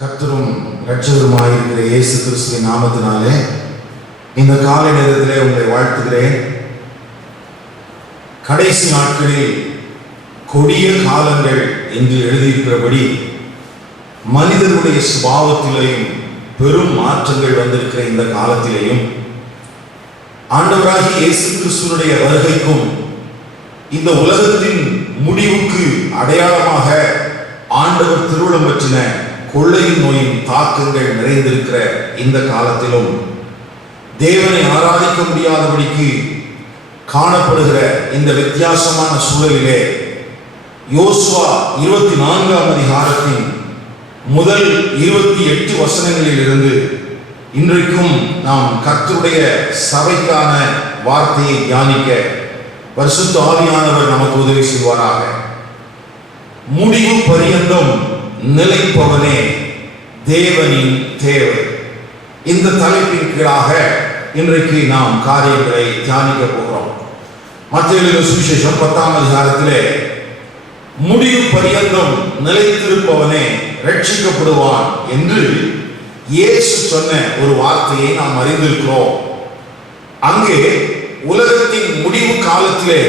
கர்த்தரும் இரட்சகருமாயிருக்கிற இயேசு கிறிஸ்துவின் நாமத்தினாலே இந்த காலை நேரத்திலே உங்களை வாழ்த்துகிறேன். கடைசி நாட்களில் கொடிய காலங்கள் என்று எழுதியிருக்கிறபடி மனிதனுடைய சுபாவத்திலேயும் பெரும் மாற்றங்கள் வந்திருக்கிற இந்த காலத்திலேயும் ஆண்டவராகிய இயேசு கிறிஸ்துவினுடைய வருகைக்கும் இந்த உலகத்தின் முடிவுக்கு அடையாளமாக ஆண்டவர் திருவுளம் பற்றின கொள்ளையின் நோயின் தாக்கங்கள் நிறைந்திருக்கிற இந்த காலத்திலும் தேவனை ஆராதிக்க முடியாதபடிக்கு காணப்படுகிற இந்த வித்தியாசமான சூழலிலே யோசுவா 24ஆம் அதிகாரத்தின் முதல் 28 வசனங்களில் இருந்து இன்றைக்கும் நாம் கர்த்தருடைய சபைக்கான வார்த்தையை தியானிக்க பரிசுத்த ஆவியானவர் நமக்கு உதவி செய்வாராக. முடிவு பரியந்தம் நிலைப்பவனே தேவனின் தேவை. இந்த தலைப்பின் கீழாக இன்றைக்கு நாம் காரியங்களை தியானிக்க போகிறோம். மத்தேயு சுவிசேஷம் 10ஆம் அதிகாரத்திலே முடிவு பரியந்தம் நிலைத்திருப்பவனே ரட்சிக்கப்படுவான் என்று இயேசு சொன்ன ஒரு வார்த்தையை நாம் அறிந்திருக்கிறோம். அங்கே உலகத்தின் முடிவு காலத்திலே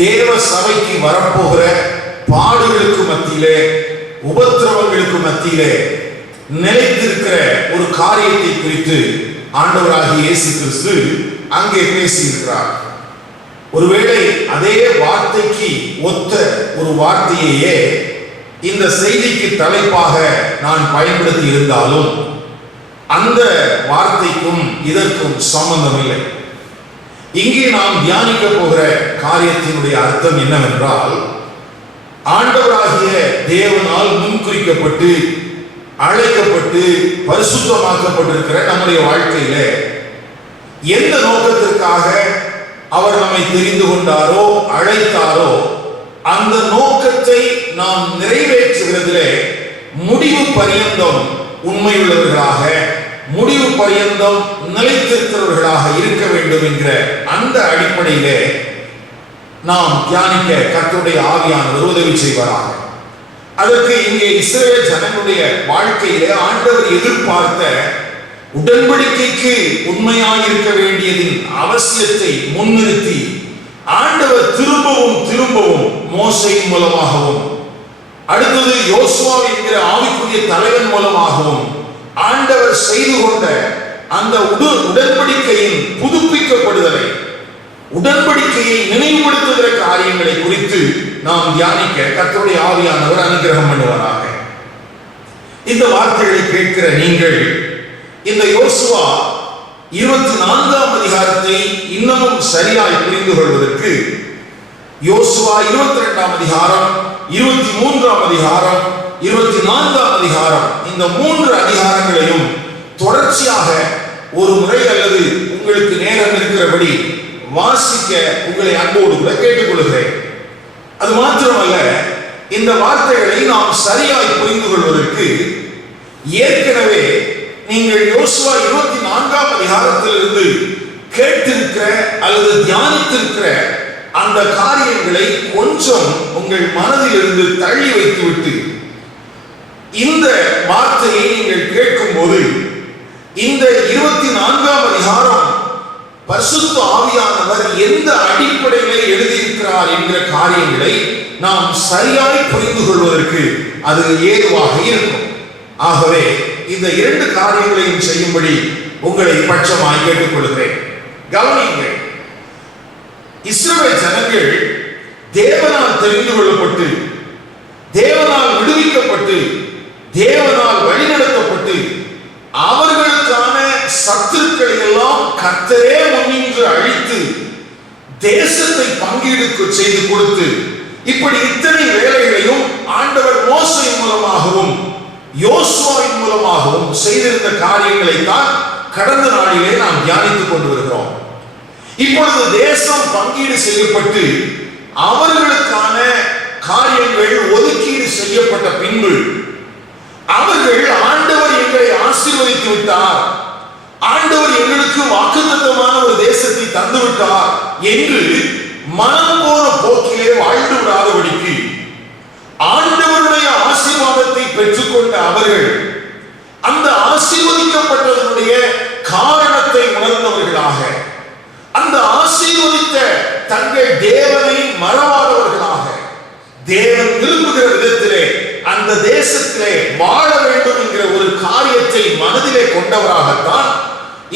தேவ சபைக்கு வரப்போகிற பாடுகளுக்கு மத்தியிலே உபத்திரவங்களுக்கு மத்தியிலே நிலைத்திருக்கிற ஒரு காரியத்தை குறித்து ஆண்டவராகிய இயேசு கிறிஸ்து அங்கே பேசியிருக்கிறார். ஒருவேளை அதே வார்த்தைக்கு ஒத்த ஒரு வார்த்தையே இந்த செய்திக்கு தலைப்பாக நான் பயன்படுத்தி இருந்தாலும் அந்த வார்த்தைக்கும் இதற்கும் சம்பந்தம் இல்லை. இங்கே நாம் தியானிக்க போகிற காரியத்தினுடைய அர்த்தம் என்னவென்றால், ஆண்டவராகிய தேவனால் முன்குறிக்கப்பட்டு அழைக்கப்பட்டு பரிசுத்தமாக்கப்பட்டிருக்கிற நம்முடைய வாழ்க்கையில எந்த நோக்கத்திற்காக அவர் நம்மை தெரிந்து கொண்டாரோ அழைத்தாரோ அந்த நோக்கத்தை நாம் நிறைவேற்றுகிறதிலே முடிவு பரியந்தம் உண்மையுள்ளவர்களாக முடிவு பரியந்தம் நிலைத்திருக்கிறவர்களாக இருக்க வேண்டும் என்கிற அந்த அடிப்படையிலே நாம் தியானிக்க கர்த்தருடைய ஆவியானவர் உதவி செய்வாராக. அதற்கு இங்கே இஸ்ரவேல் ஜனங்களுடைய வாழ்க்கையிலே ஆண்டவர் எதிர்பார்த்த உடன்படிக்கைக்கு உண்மையாயிருக்க வேண்டியதின் அவசியத்தை முன்னிறுத்தி ஆண்டவர் திரும்பவும் மோசேயின் மூலமாகவும் அடுத்தது யோசுவா என்கிற ஆவிக்குரிய தலைவன் மூலமாகவும் ஆண்டவர் செய்து கொண்ட அந்த உடன்படிக்கையின் புதுப்பிக்கப்படுதலை, உடன்படிக்கையை நினைவுபடுத்துகிற காரியங்களை குறித்து நாம் தியானிக்க கர்த்தருடைய ஆவியானவர் அனுகிரகம் பண்ணுவாராக. இந்த வார்த்தைகளை கேட்கிற நீங்கள் இந்த யோசுவா 24ஆம் அதிகாரத்தை இன்னமும் சரியாய் புரிந்து கொள்வதற்கு யோசுவா 22ஆம் அதிகாரம், 23ஆம் அதிகாரம், 24ஆம் அதிகாரம் இந்த 3 அதிகாரங்களையும் தொடர்ச்சியாக ஒரு முறை அல்லது உங்களுக்கு நேரம் இருக்கிறபடி வாசிக்க உங்களை அன்போடு கூட கேட்டுக்கொள்கிறேன். அது மாத்திரமல்ல, இந்த வார்த்தைகளை நாம் சரியாய் புரிந்து கொள்வதற்கு ஏற்கனவே நீங்கள் யோசுவா 24ஆம் அதிகாரத்திலிருந்து கேட்டிருக்கிற அல்லது தியானித்திருக்கிற அந்த காரியங்களை கொஞ்சம் உங்கள் மனதில் இருந்து தள்ளி வைத்துவிட்டு இந்த வார்த்தையை நீங்கள் கேட்கும் போது இந்த 24ஆம் அதிகாரம் பரிசுத்த ஆவியானவர் எந்த அடிப்படையிலே எழுதியிருக்கிறார் என்கிற காரியங்களை நாம் சரியாய் புரிந்து கொள்வதற்கு அது ஏதுவாக இருக்கும். ஆகவே இந்த 2 காரியங்களையும் செய்யும்படி உங்களை பட்சமாய் கேட்டுக்கொள்கிறேன். கவனியுங்கள். இஸ்ரவேல் ஜனங்கள் தேவனால் தெரிந்து கொள்ளப்பட்டு, தேவனால் விடுவிக்கப்பட்டு, தேவனால் வழிநடத்தப்பட்டு அவர்களுக்கான சத்துருக்களை எல்லாம் கர்த்தரே முன்னின்று அழித்து தேசத்தை பங்கீடு செய்து கொடுத்து இப்படி இத்தனை வேலைகளையும் ஆண்டவர் மோசேயின் மூலமாகவும் யோசுவாவின் மூலமாகவும் செய்திருந்த காரியங்களை தான் கடந்த நாளிலே நாம் தியானித்துக் கொண்டு வருகிறோம். இப்பொழுது தேசம் பங்கீடு செய்யப்பட்டு அவர்களுக்கான காரியங்கள் ஒதுக்கீடு செய்யப்பட்ட பின்பு அவர்கள் ஆண்டவர் எங்களை ஆசீர்வதித்து விட்டார், ஆண்டவர் எங்களுக்கு வாக்குத்தத்தமான ஒரு தேசத்தை தந்து விட்டார் என்று மனம் போன போக்கிலே வாழ்ந்து விடாதபடிக்கு ஆண்டவருடைய ஆசீர்வாதத்தை பெற்றுக்கொண்ட அவர்கள் ஆசீர்வதிக்கப்பட்டதனுடைய காரணத்தை உணர்ந்தவர்களாக, அந்த ஆசீர்வதித்த தங்கள் தேவனை மறவாதவர்களாக, தேவன் விரும்புகிற விதத்திலே அந்த தேசத்திலே வாழ வேண்டும் என்கிற ஒரு காரியத்தை மனதிலே கொண்டவராகத்தான்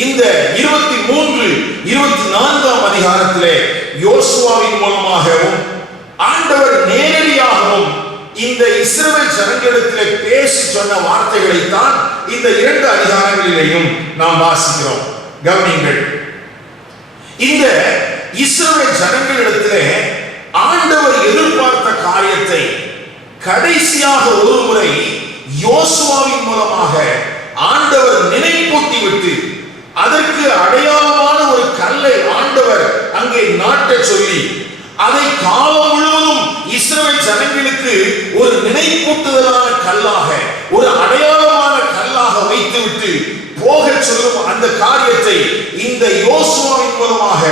இந்த 23, 24ஆம் அதிகாரத்திலே யோசுவாவின் மூலமாகவும் ஆண்டவர் நேரடியாகவும் இந்த இஸ்ரவேல் ஜனங்களிடத்திலே பேசி சொன்ன வார்த்தைகளைத்தான் இந்த 2 அதிகாரங்களிலேயும் நாம் வாசிக்கிறோம். கவனியுங்கள், இந்த இஸ்ரவேல் ஜனங்களிடத்திலே ஆண்டவர் எதிர்பார்த்த காரியத்தை கடைசியாக ஒரு முறை யோசுவாவின் மூலமாக ஆண்டவர் நினைப்பூட்டி விட்டு அதற்கு அடையாளமான ஒரு கல்லை ஆண்டவர் அங்கே நாட்ட சொல்லி அதை காலம் முழுவதும் இஸ்ரவேல் ஜனங்களுக்கு ஒரு நினைப்பூட்டுதலான கல்லாக, ஒரு அடையாளமான கல்லாக வைத்துவிட்டு போக சொல்லும் அந்த காரியத்தை இந்த யோசுவாவின் மூலமாக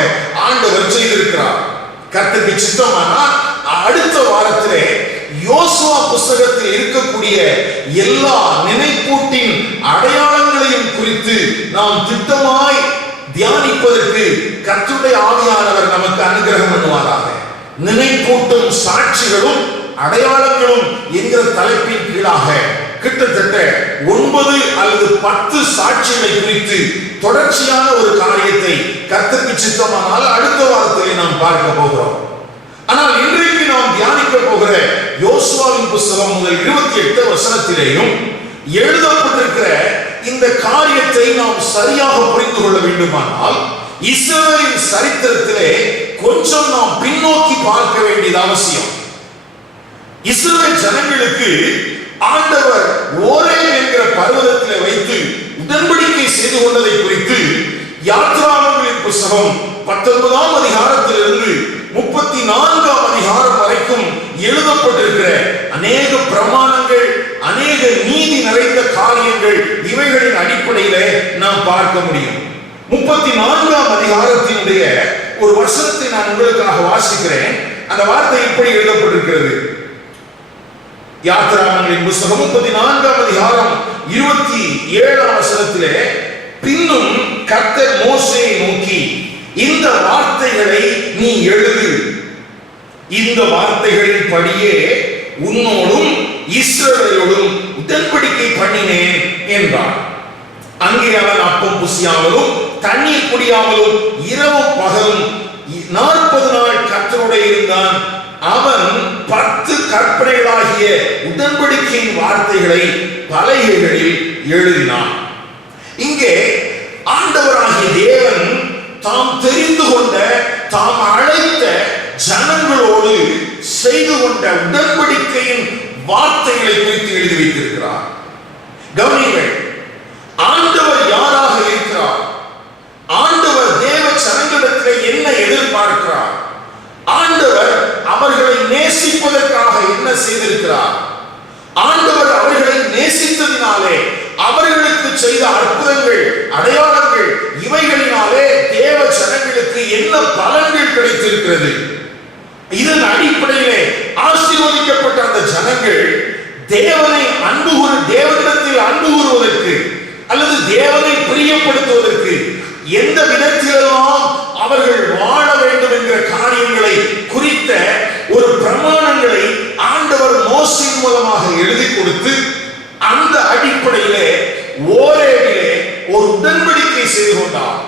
ஆண்டவர் செய்திருக்கிறார். கர்த்தருக்கு சித்தமானால் அடுத்த வாரத்திலே யோசுவா புஸ்தகத்தில் இருக்கக்கூடிய எல்லா நினைப்பூட்டின் அடையாளங்களையும் குறித்து நாம் திட்டமாய் தியானிப்பதற்கு கர்த்தருடைய ஆவியானவர் நமக்கு அனுகிரகம் பண்ணுவாராக. நினைப்பூட்டும் சாட்சிகளும் அடையாளங்களும் என்கிற தலைப்பின் கீழாக கிட்டத்தட்ட 9 அல்லது 10 சாட்சிகளை குறித்து தொடர்ச்சியான ஒரு காரியத்தை கர்த்தருக்கு சித்தமானால் அடுத்த வாரத்திலே நாம் பார்க்க போகிறோம். ஆனால் இன்றைக்கு நாம் தியானிக்க போகிற யோசுவாவின் புஸ்தகம் முதல் 28 வசனத்திலேயும் எழுதப்பட்டிருக்கிற இந்த காரியத்தை நாம் சரியாக புரிந்து கொள்ள வேண்டுமானால் இஸ்ரவேலின் சரித்திரத்திலே கொஞ்சம் நாம் பின்னோக்கி பார்க்க வேண்டியது அவசியம். இஸ்ரவேல் ஜனங்களுக்கு ஆண்டவர் ஓரேப் என்கிற பர்வதத்திலே வைத்து உடன்படிக்கை செய்து கொண்டதை குறித்து யாத்ராகமங்களின் புஸ்தகம் 19ஆம் அதிகாரத்திலிருந்து 34ஆம் அதிகாரம் வரைக்கும் எழுதப்பட்டிருக்கிற அநேக பிரமாணங்கள், அநேக நீதி நிறைந்த காரியங்கள், இவைகளின் அடிப்படையிலே நாம் பார்க்க முடியும். 34ஆம் அதிகாரத்தினுடைய ஒரு வசனத்தை நான் உங்களுக்காக வாசிக்கிறேன். அந்த வார்த்தை இப்படி எழுதப்பட்டிருக்கிறது. யாத்ராகமங்களின் புஸ்தகம் 34ஆம் அதிகாரம் 27ஆம் வசனத்திலே, பின்னும் கர்த்தர் மோசேயை நோக்கி, இந்த வார்த்தைகளை நீ எழுது, இந்த வார்த்தைகளின் படியே உன்னோடும் இஸ்ரவேலோடும் உடன்படிக்கை பண்ணினேன் என்றார். அங்கே அவன் அப்பம் புசியாமலும் தண்ணீர் குடியாமலும் இரவும் பகலும் 40 நாள் கர்த்தரோடு இருந்தான். அவன் 10 கற்பனைகளாகிய உடன்படிக்கையின் வார்த்தைகளை பலகைகளில் எழுதினான். இங்கே ஆண்டவராகிய தேவன் தாம் தெரிந்து கொண்ட, தாம் அழைத்த ஜனங்களோடு செய்து கொண்ட உடன்படிக்கையின் வார்த்தைகளை குறித்து எழுதி வைத்திருக்கிறார். கவனியுங்கள், ஆண்டவர் யாராக இருக்கிறார்? ஆண்டவர் தேவ ஜனங்களிடத்தில் என்ன எதிர்பார்க்கிறார்? ஆண்டவர் அவர்களை நேசிப்பதற்காக என்ன செய்திருக்கிறார்? ஆண்டவர் அவர்களை நேசித்ததினாலே அவர்களுக்கு செய்த அற்புதங்கள், அடையாளங்கள், இவைகளினாலே தேவ ஜனங்களுக்கு என்ன பலன்கள் கிடைத்திருக்கிறது? இதன் அடிப்படையிலே ஆசீர்வதிக்கப்பட்ட அந்த ஜனங்கள் தேவனை தேவனிடத்தில் அன்பு கூறுவதற்கு அல்லது தேவனை பிரியப்படுத்துவதற்கு எந்த விதத்திலெல்லாம் அவர்கள் வாழ வேண்டும் என்கிற காரியங்களை குறித்த ஒரு பிரமாணங்களை ஆண்டவர் மோசேயின் மூலமாக எழுதி கொடுத்து அந்த அடிப்படையிலே ஓரேபிலே ஒரு உடன்படிக்கை செய்து கொண்டார்.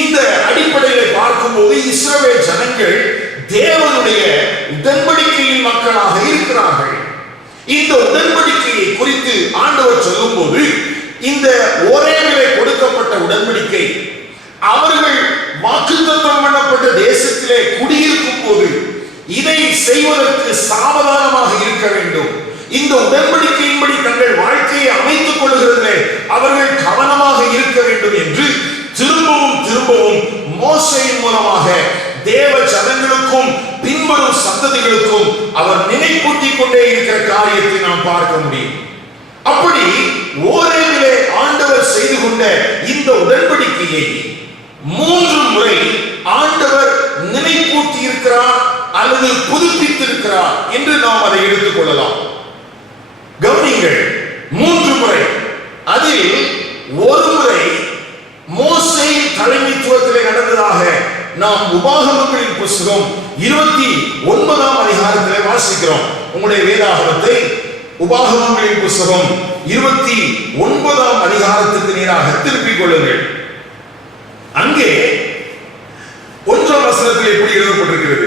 இந்த அடிப்படையிலே பார்க்கும்போது இஸ்ரவேல் ஜனங்கள் தேவனுடைய உடன்படிக்கையின் மக்களாக இருக்கிறார்கள். இந்த உடன்படிக்கையை குறித்து ஆண்டவர் சொல்லும்போது இந்த ஓரேபிலே கொடுக்கப்பட்ட உடன்படிக்கை அவர்கள் வாக்குத்தத்தம் பண்ணப்பட்ட தேசத்திலே குடியிருக்கும் போது இதை செய்வதற்கு சாவதானமாக இருக்க வேண்டும். இந்த உடன்படிக்கையின்படி தங்கள் வாழ்க்கையை அமைத்துக் கொள்கிறதிலே அவர்கள் கவனமாக இருக்க வேண்டும் என்று திரும்பவும் திரும்பவும் மோசேயின் மூலமாக தேவ ஜனங்களுக்கும் பின்வரும் சந்ததிகளுக்கும் அவர் நினைப்பூட்டிக் கொண்டே இருக்கிற காரியத்தை நாம் பார்க்க முடியும். அப்படி ஓரேபிலே ஆண்டவர் செய்து கொண்ட இந்த உடன்படிக்கையை 3 முறை ஆண்டவர் நினைப்பூட்டி இருக்கிறார் அல்லது புதுப்பித்திருக்கிறார் என்று நாம் அதை எடுத்துக் கொள்ளலாம். கவனிங்கள், 3 முறை. அதில் ஒரு வாசிக்கிறோம். உங்களுடைய வேதாகமத்தை உபாகமங்களின் புத்தகம் 29ஆம் அதிகாரத்துக்கு நேராக திருப்பிக் கொள்ளுங்கள். அங்கே 1ஆம் வசனத்தில் எப்படி எழுதப்பட்டிருக்கிறது?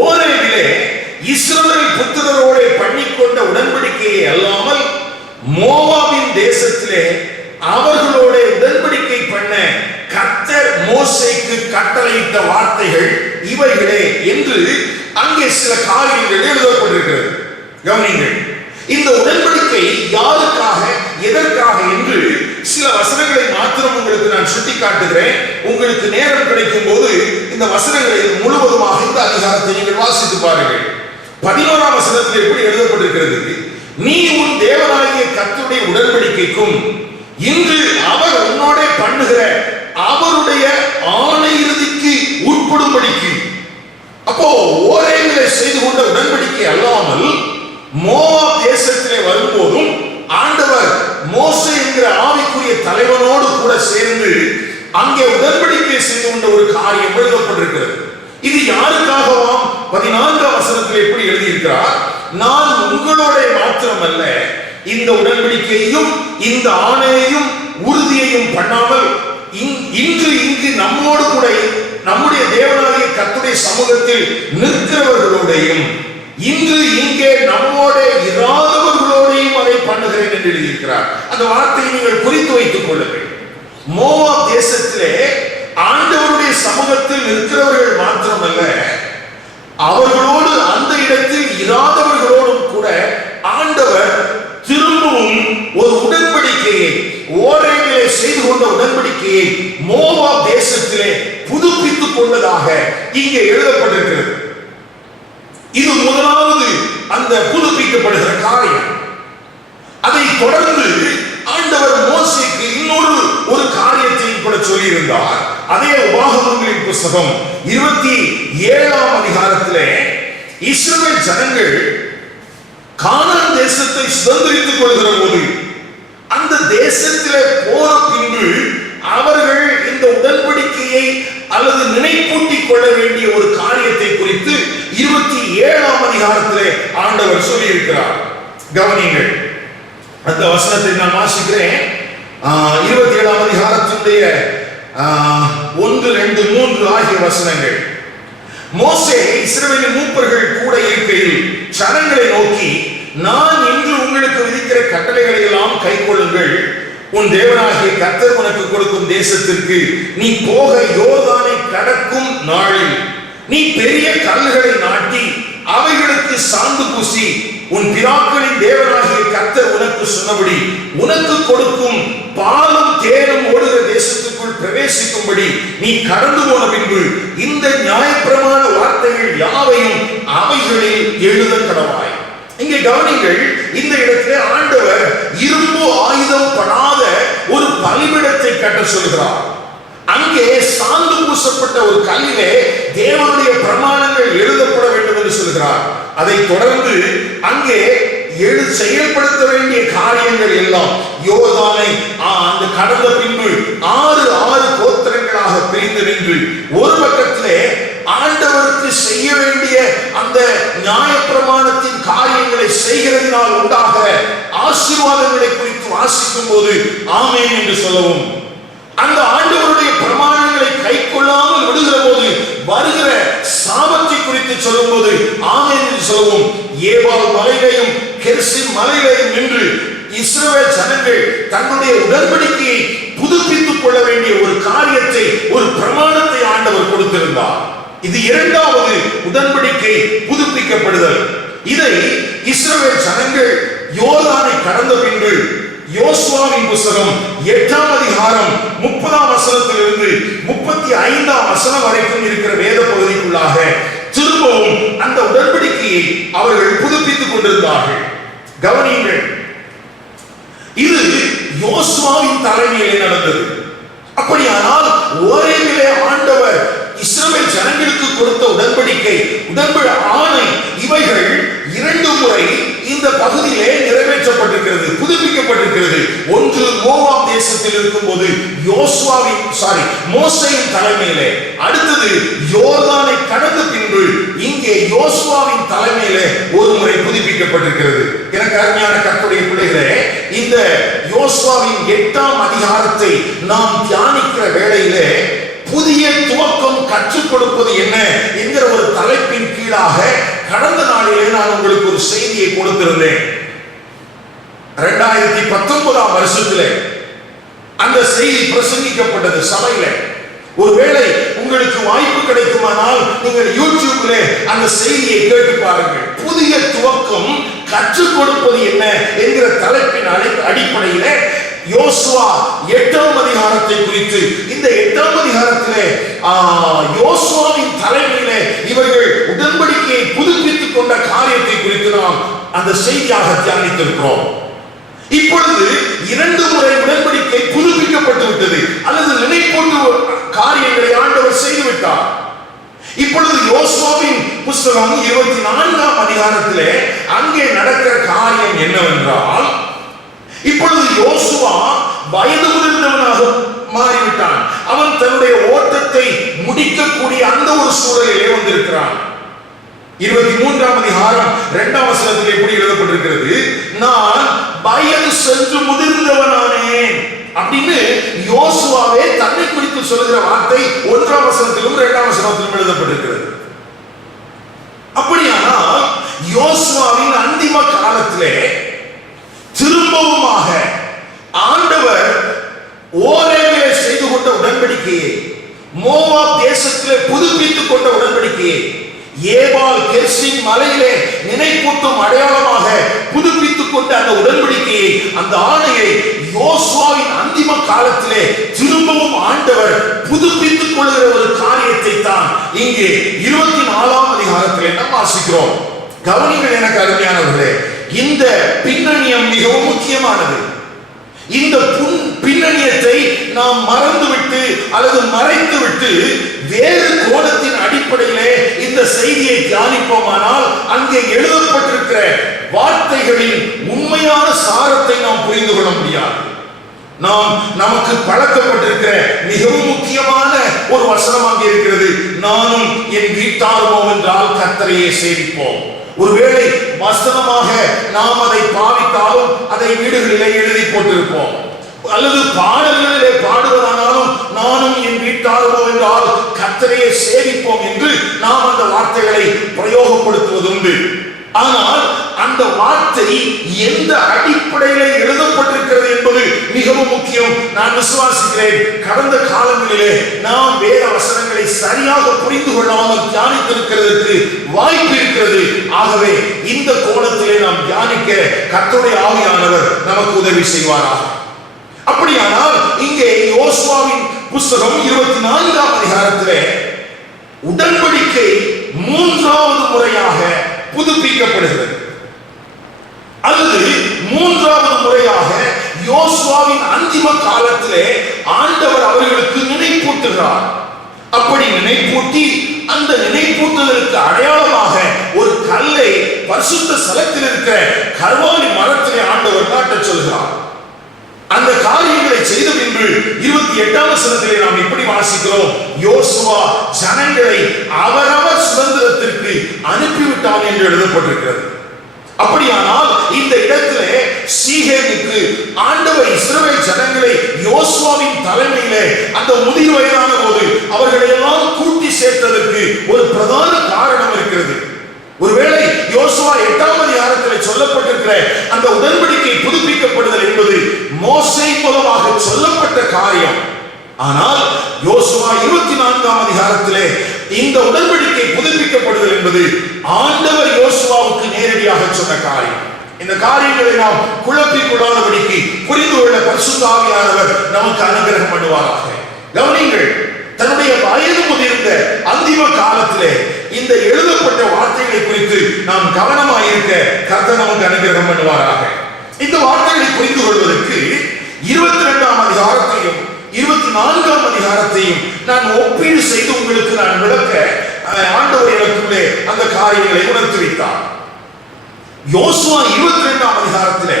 ஓரேவிலே இஸ்ரவேல் புத்திரரோடு பண்ணிக்கொண்ட உடன்படிக்கையை அல்லாமல் மோவாபின் தேசத்திலே அவர்களோட உடன்படிக்கை பண்ண கர்த்தர் மோசேக்கு கட்டளையிட்ட வார்த்தைகள் இவைகளே என்று அங்கே சில காரியங்கள் எழுதப்பட்டிருக்கிறது. கவனிங்கள். இந்த உடன்படிக்கை யாருக்காக, எதற்காக என்று சில வசனங்களை மாத்திரம் உங்களுக்கு நான் சுட்டி காட்டுகிறேன். உங்களுக்கு நேரம் கிடைக்கும் போது இந்த வசனங்களை முழுவதுமாக இந்த அதிகாரத்தை நீங்கள் வாசித்து பாருங்கள். 11ஆம் வசனத்தில் எப்படி எழுதப்பட்டிருக்கிறது? நீ உன் தேவனாகிய கர்த்தருடைய உடன்படிக்கைக்கும் இன்று அவர் உன்னோட பண்ணுகிற அவருடைய ஆணை இறுதிக்கு உட்படும்படிக்கு. அப்போ ஓரேவிலே செய்து கொண்ட உடன்படிக்கை அல்லாமல் மோவாப் தேசத்திலே வரும்போதும் ஆண்டவர் மோசே என்கிற ஆவிக்குரிய தலைவனோடு கூட சேர்ந்து அங்கே உடன்படிக்கை செய்து கொண்ட ஒரு காரியம் எழுதப்பட்டிருக்கிறது. இது யாருக்காகவாம்? 14ஆம் வசனத்தில் எப்படி எழுதியிருக்கிறார்? நான் உங்களோட மாத்திரமல்ல, இந்த உடன்படிக்கையையும் இந்த ஆணையையும் உறுதியையும் பண்ணாமல் இன்று இங்கு நம்மோடு கூட நம்முடைய தேவனாகிய கர்த்தருடைய சமூகத்தில் நிற்கிறவர்களோடையும் இன்று இங்கே நம்மோட இராதவர்களோடையும் அதை பண்ணுகிறேன் என்று எழுதியிருக்கிறார். அந்த வார்த்தையை நீங்கள் குறித்து வைத்துக் கொள்ளுங்கள். மோவாப் தேசத்திலே ஆண்டவருடைய சமூகத்தில் நிற்கிறவர்கள் மாத்திரமல்ல, அவர்களோடு அந்த இடத்தில் இராதவர்களோடும் கூட ஆண்டவர் திரும்பவும் ஒரு உடன்படிக்கையை, ஓரேவிலே செய்து கொண்ட உடன்படிக்கையை மோவாப் தேசத்திலே புதுப்பித்துக் கொண்டதாக இங்கே எழுதப்பட்டிருக்கிறது. இது முதலாவது அந்த புதுப்பிக்கப்படுகிற காரியம். அதை தொடர்ந்து ஆண்டவர் மோசேக்கு இன்னொரு ஒரு காரியத்தையும் கூட சொல்லியிருந்தார். அதே உபாகமங்களின் புத்தகம் 27ஆம் அதிகாரத்திலே இஸ்ரவேல் ஜனங்கள் கானான் தேசத்தை சுதந்திரித்துக் கொள்கிற போது அந்த தேசத்திலே போன பின்பு அவர்கள் இந்த உடன்படிக்கையை அல்லது நினைப்பூட்டிக் கொள்ள வேண்டிய ஒரு காரியத்தை குறித்து 27ஆம் அதிகாரத்திலே ஆண்டவர் சொல்லியிருக்கிறார். கவனிங்கள். அந்த வசனத்தை நான் வாசிக்கிறேன். 27ஆம் அதிகாரத்தினுடைய 1, 2, 3 ஆகிய வசனங்கள். மோசே இஸ்ரவேலின் மூப்பர்கள் கூட இருக்கையில் ஜனங்களை நோக்கி, நான் இன்று உங்களுக்கு விதிக்கிற கட்டளைகளை எல்லாம் கைக்கொள்ளுங்கள். உன் தேவனாகிய கர்த்தர் உனக்கு கொடுக்கும் தேசத்திற்கு நீ போக யோர்தானை கடக்கும் நாளில் நீ பெரிய கல்லுகளை நாட்டி அவைகளுக்கு சாந்து பூசி உன் பிதாக்களின் தேவனாகிய கர்த்தர் உனக்கு சொன்னபடி உனக்கு கொடுக்கும் பாலும் தேனும் ஓடுகிற தேசத்துக்குள் பிரவேசிக்கும்படி நீ கடந்து போன பின்பு இந்த நியாயப்பிரமாண வார்த்தைகள் யாவையும் அவைகளில் எழுத கடவாய். இங்கே கவனிங்கள். இந்த இடத்திலே ஆண்டவர் இரும்பு ஆயுதம் படாத ஒரு பலிபீடத்தை கட்ட சொல்கிறார். அங்கே சாந்து பூசப்பட்ட ஒரு கல்லிலே தேவனுடைய பிரமாணங்கள் எழுதப்பட வேண்டும் என்று சொல்கிறார். அதை தொடர்ந்து அங்கே செயல்படுத்த வேண்டிய காரியங்கள் எல்லாம் யோர்தானை அந்த கடந்த பின்பு 6 கோத்திரங்களாக பிரிந்து நின்று ஒரு பக்கத்திலே ஆண்டவருக்கு செய்ய வேண்டிய அந்த நியாயப்பிரமாணத்தின் காரியங்களை செய்கிறதினால் உண்டாகிற ஆசீர்வாதங்களை குறித்து வாசிக்கும் போது ஆமென் என்று சொல்லவும், அந்த ஆண்டவருடைய பிரமாணங்களை கை கொள்ளாமல் விடுகிற போது வருகிற சாபத்தை குறித்து சொல்லும் போது ஆமென் என்று சொல்லவும், ஏபால் மலையிலையும் கெர்சிம் மலையிலையும் நின்று இஸ்ரவேல் ஜனங்கள் தன்னுடைய உடன்படிக்கையை புதுப்பித்துக் கொள்ள வேண்டிய ஒரு காரியத்தை, ஒரு பிரமாணத்தை ஆண்டவர் கொடுத்திருந்தார். இது 2வது உடன்படிக்கை புதுப்பிக்கப்படுதல். இதை இஸ்ரவேல் ஜனங்கள் யோர்தானை கடந்த பின்பு யோசுவாவின் புத்தகம் 8ஆம் அதிகாரம் 30ஆம் வசனத்திலிருந்து 35ஆம் வசனம் வரைக்கும் இருக்கிற வேத பகுதிக்குள்ளாக திரும்பவும் அந்த உடன்படிக்கையை அவர்கள் புதுப்பித்துக் கொண்டிருந்தார்கள். கவனியுங்கள். இது யோசுவாவின் தலைமையிலே நடந்தது. அப்படியானால் ஓரேவிலே ஆண்டவர் இஸ்ரவேல் ஜனங்களுக்கு கொடுத்த உடன்படிக்கை, ஆணை இவைகள் 2 முறை இந்த பகுதியிலே நிறைவேற்ற நிறைவேற்றப்பட்டிருக்கிறது, புதுப்பிக்கப்பட்டிருக்கிறது. ஒன்று மோவாப் தேசத்தில் இருக்கும்போது மோசேயின் தலைமையிலே, அடுத்தது யோர்தானை கடந்த பின்பு இங்கே யோசுவாவின் தலைமையிலே ஒரு முறை புதுப்பிக்கப்பட்டிருக்கிறது. எனக்கு அருமையான கர்த்தருடைய பிள்ளைகளே, இந்த யோசுவாவின் 8ஆம் அதிகாரத்தை நாம் தியானிக்கிற வேளையிலே புதிய துவக்கம் கற்றுக் கொடுப்பது என்ன என்கிற ஒரு தலைப்பின் கீழாக கடந்த நாளிலே நான் உங்களுக்கு ஒரு செய்தியை கொடுத்திருந்தேன். 2019ஆம் வருஷத்திலே அந்த செய்தி பிரசங்கிக்கப்பட்டது சபையில. ஒருவேளை உங்களுக்கு வாய்ப்பு கிடைக்குமானால் நீங்கள் யூடியூப்ல அந்த செய்தியை கேட்டு பாருங்கள். புதிய துவக்கம் கற்றுக் கொடுப்பது என்ன என்கிற தலைப்பின் அடிப்படையில யோசுவா 8ஆம் அதிகாரத்தை குறித்து, இந்த 8ஆம் அதிகாரத்திலே யோசுவாவின் தலைமையிலே இவர்கள் உடன்படிக்கையை புதுப்பித்துக் கொண்ட காரியத்தை குறித்து நாம் அந்த செய்தியாக தியானித்திருக்கிறோம். இப்பொழுது 2 முறை உடன்படிக்கை புதுப்பிக்கப்பட்டு விட்டது, அல்லது நினைப்பூட்டு காரியங்களை ஆண்டவர் செய்துவிட்டார். இப்பொழுது யோசுவாவின் புஸ்தகம் 24ஆம் அதிகாரத்திலே அங்கே நடக்கிற காரியம் என்னவென்றால், இப்பொழுது யோசுவா வயது முதிர்ந்தவனாக மாறிவிட்டான். அவன் தன்னுடைய ஓட்டத்தை முடிக்கக்கூடிய அந்த ஒரு சூழலிலே வந்திருக்கிறான். 23ஆம் அதிகாரம் 2ஆம் வசனத்தில் எப்படி எழுதப்பட்டிருக்கிறது? நான் வயது சென்று முதிர்ந்தவனானேன் அப்படின்னு யோசுவாவே தன்னை குறித்து சொல்லுகிற வார்த்தை 1ஆம் வசனத்திலும் 2ஆம் வசனத்திலும் எழுதப்பட்டிருக்கிறது. அப்படியானால் யோசுவாவின் அந்திம காலத்திலே திரும்பவுமாக ஆண்டவர் ஓரேபிலே செய்து கொண்ட உடன்படிக்கையை, மோவாப் தேசத்திலே புதுப்பித்துக் கொண்ட உடன்படிக்கையை, ஏபால் கெர்சின் மலையிலே நினைப்பூட்டும் அடையாளமாக புதுப்பித்துக் கொண்ட அந்த உடன்படிக்கையை, அந்த ஆணையை யோசுவாவின் அந்திம காலத்திலே திரும்பவும் ஆண்டவர் புதுப்பித்துக் கொள்கிற ஒரு காரியத்தை தான் இங்கே 24ஆம் அதிகாரத்திலே நாம் வாசிக்கிறோம். கவனிங்கள் எனக்கு அருமையானவர்களே, இந்த பின்னணியம் மிகவும் முக்கியமானது. இந்த பின்னணியத்தை நாம் மறந்துவிட்டு அல்லது மறைத்துவிட்டு வேறு கோணத்தின் அடிப்படையிலே இந்த செய்தியை தியானிப்போமானால் அங்கே எழுதப்பட்டிருக்கிற வார்த்தைகளின் உண்மையான சாரத்தை நாம் புரிந்து கொள்ள முடியாது. நமக்கு பழக்கப்பட்டிருக்கிற மிகவும் முக்கியமான ஒரு வசனம் அங்கே இருக்கிறது. நானும் என் வீட்டாருமோ என்றால் கர்த்தரையே சேவிப்போம். ஒருவேளை வசனமாக நாம் அதை பாவித்தாலும் அதை வீடுகளிலே எழுதி போட்டிருப்போம், அல்லது பாடல்களிலே பாடுவதானாலும் நானும் என் வீட்டாருமோ என்றால் கர்த்தரையே சேவிப்போம் என்று நாம் அந்த வார்த்தைகளை பிரயோகப்படுத்துவதுண்டு. ஆனால் அந்த வார்த்தை எந்த அடிப்படையில் எழுதப்பட்டிருக்கிறது என்பது மிகவும் முக்கியம். நான் விசுவாசிக்கிறேன், கடந்த காலங்களிலே நாம் வேத வசனங்களை சரியாக புரிந்து கொள்ளாமல் தியானித்திருக்கிறதுக்கு வாய்ப்பு இருக்கிறது. ஆகவே இந்த கோணத்திலே நாம் தியானிக்க கர்த்தருடைய ஆவியானவர் நமக்கு உதவி செய்வாராக. அப்படியானால் இங்கே யோசுவாவின் புஸ்தகம் 24ஆம் அதிகாரத்திலே உடன்படிக்கை 3வது முறையாக புதுப்பிக்கப்படுகிறது, அல்லது 3வது முறையாக யோசுவாவின் அந்திம காலத்திலே ஆண்டவர் அவர்களுக்கு நினைப்பூட்டுகிறார். அப்படி நினைப்பூட்டி அந்த நினைப்பூட்டுதலுக்கு அடையாளமாக ஒரு கல்லை பரிசுத்த ஸ்தலத்தில் இருக்கிற கர்வாலி மரத்திலே ஆண்டவர் நாட்டச் சொல்கிறார். அந்த காரியங்களை செய்த பின்பு 28ஆம் வசனத்திலே நாம் இப்படி வாசிக்கிறோம், யோசுவா ஜனங்களை அவரவர் சுதந்திரத்திற்கு அனுப்பிவிட்டான் என்று எழுதப்பட்டிருக்கிறது. அப்படியானால் இந்த இடத்திலே சீகேமுக்கு ஆண்டவர் இஸ்ரவேல் ஜனங்களை யோசுவாவின் தலைமையிலே அந்த முதிர் வயதான போது அவர்களை எல்லாம் கூட்டி சேர்த்ததற்கு ஒரு பிரதான காரணம் இருக்கிறது. ஒருவேளை யோசுவா 8ஆம் அதிகாரத்தில் சொல்லப்பட்டிருக்கிற அந்த உடன்படிக்கை புதுப்பிக்கப்படுதல் என்பது மோசே மூலமாக சொல்லப்பட்ட காரியம். ஆனால் யோசுவா 24ஆம் அதிகாரத்திலே இந்த உடன்படிக்கை புதுப்பிக்கப்படுதல் என்பது ஆண்டவர் யோசுவாவுக்கு நேரடியாக சொன்ன காரியம். இந்த காரியங்களை நாம் குழப்பிக் கொள்ளாதபடிக்கு புரிந்து கொள்ள பரிசுத்த ஆவியானவர் நமக்கு அனுகிரகம் பண்ணுவாராக. கவனிங்கள், தன்னுடைய வயது முதிர்ந்த அந்திம காலத்திலே இந்த எழுதப்பட்ட வார்த்தைகளை குறித்து நாம் கவனமாயிருக்க கர்த்தர் நமக்கு அனுகிரகம் பண்ணுவாராக. இந்த வார்த்தைகளை புரிந்து கொள்வதற்கு 22ஆம் அதிகாரத்தையும் 24ஆம் அதிகாரத்தையும் நான் ஒப்பீடு செய்து உங்களுக்கு நான் விளக்க ஆண்டவர் எனக்குள்ளே அந்த காரியங்களை உணர்த்தி வைத்தார். யோசுவா 22ஆம் அதிகாரத்திலே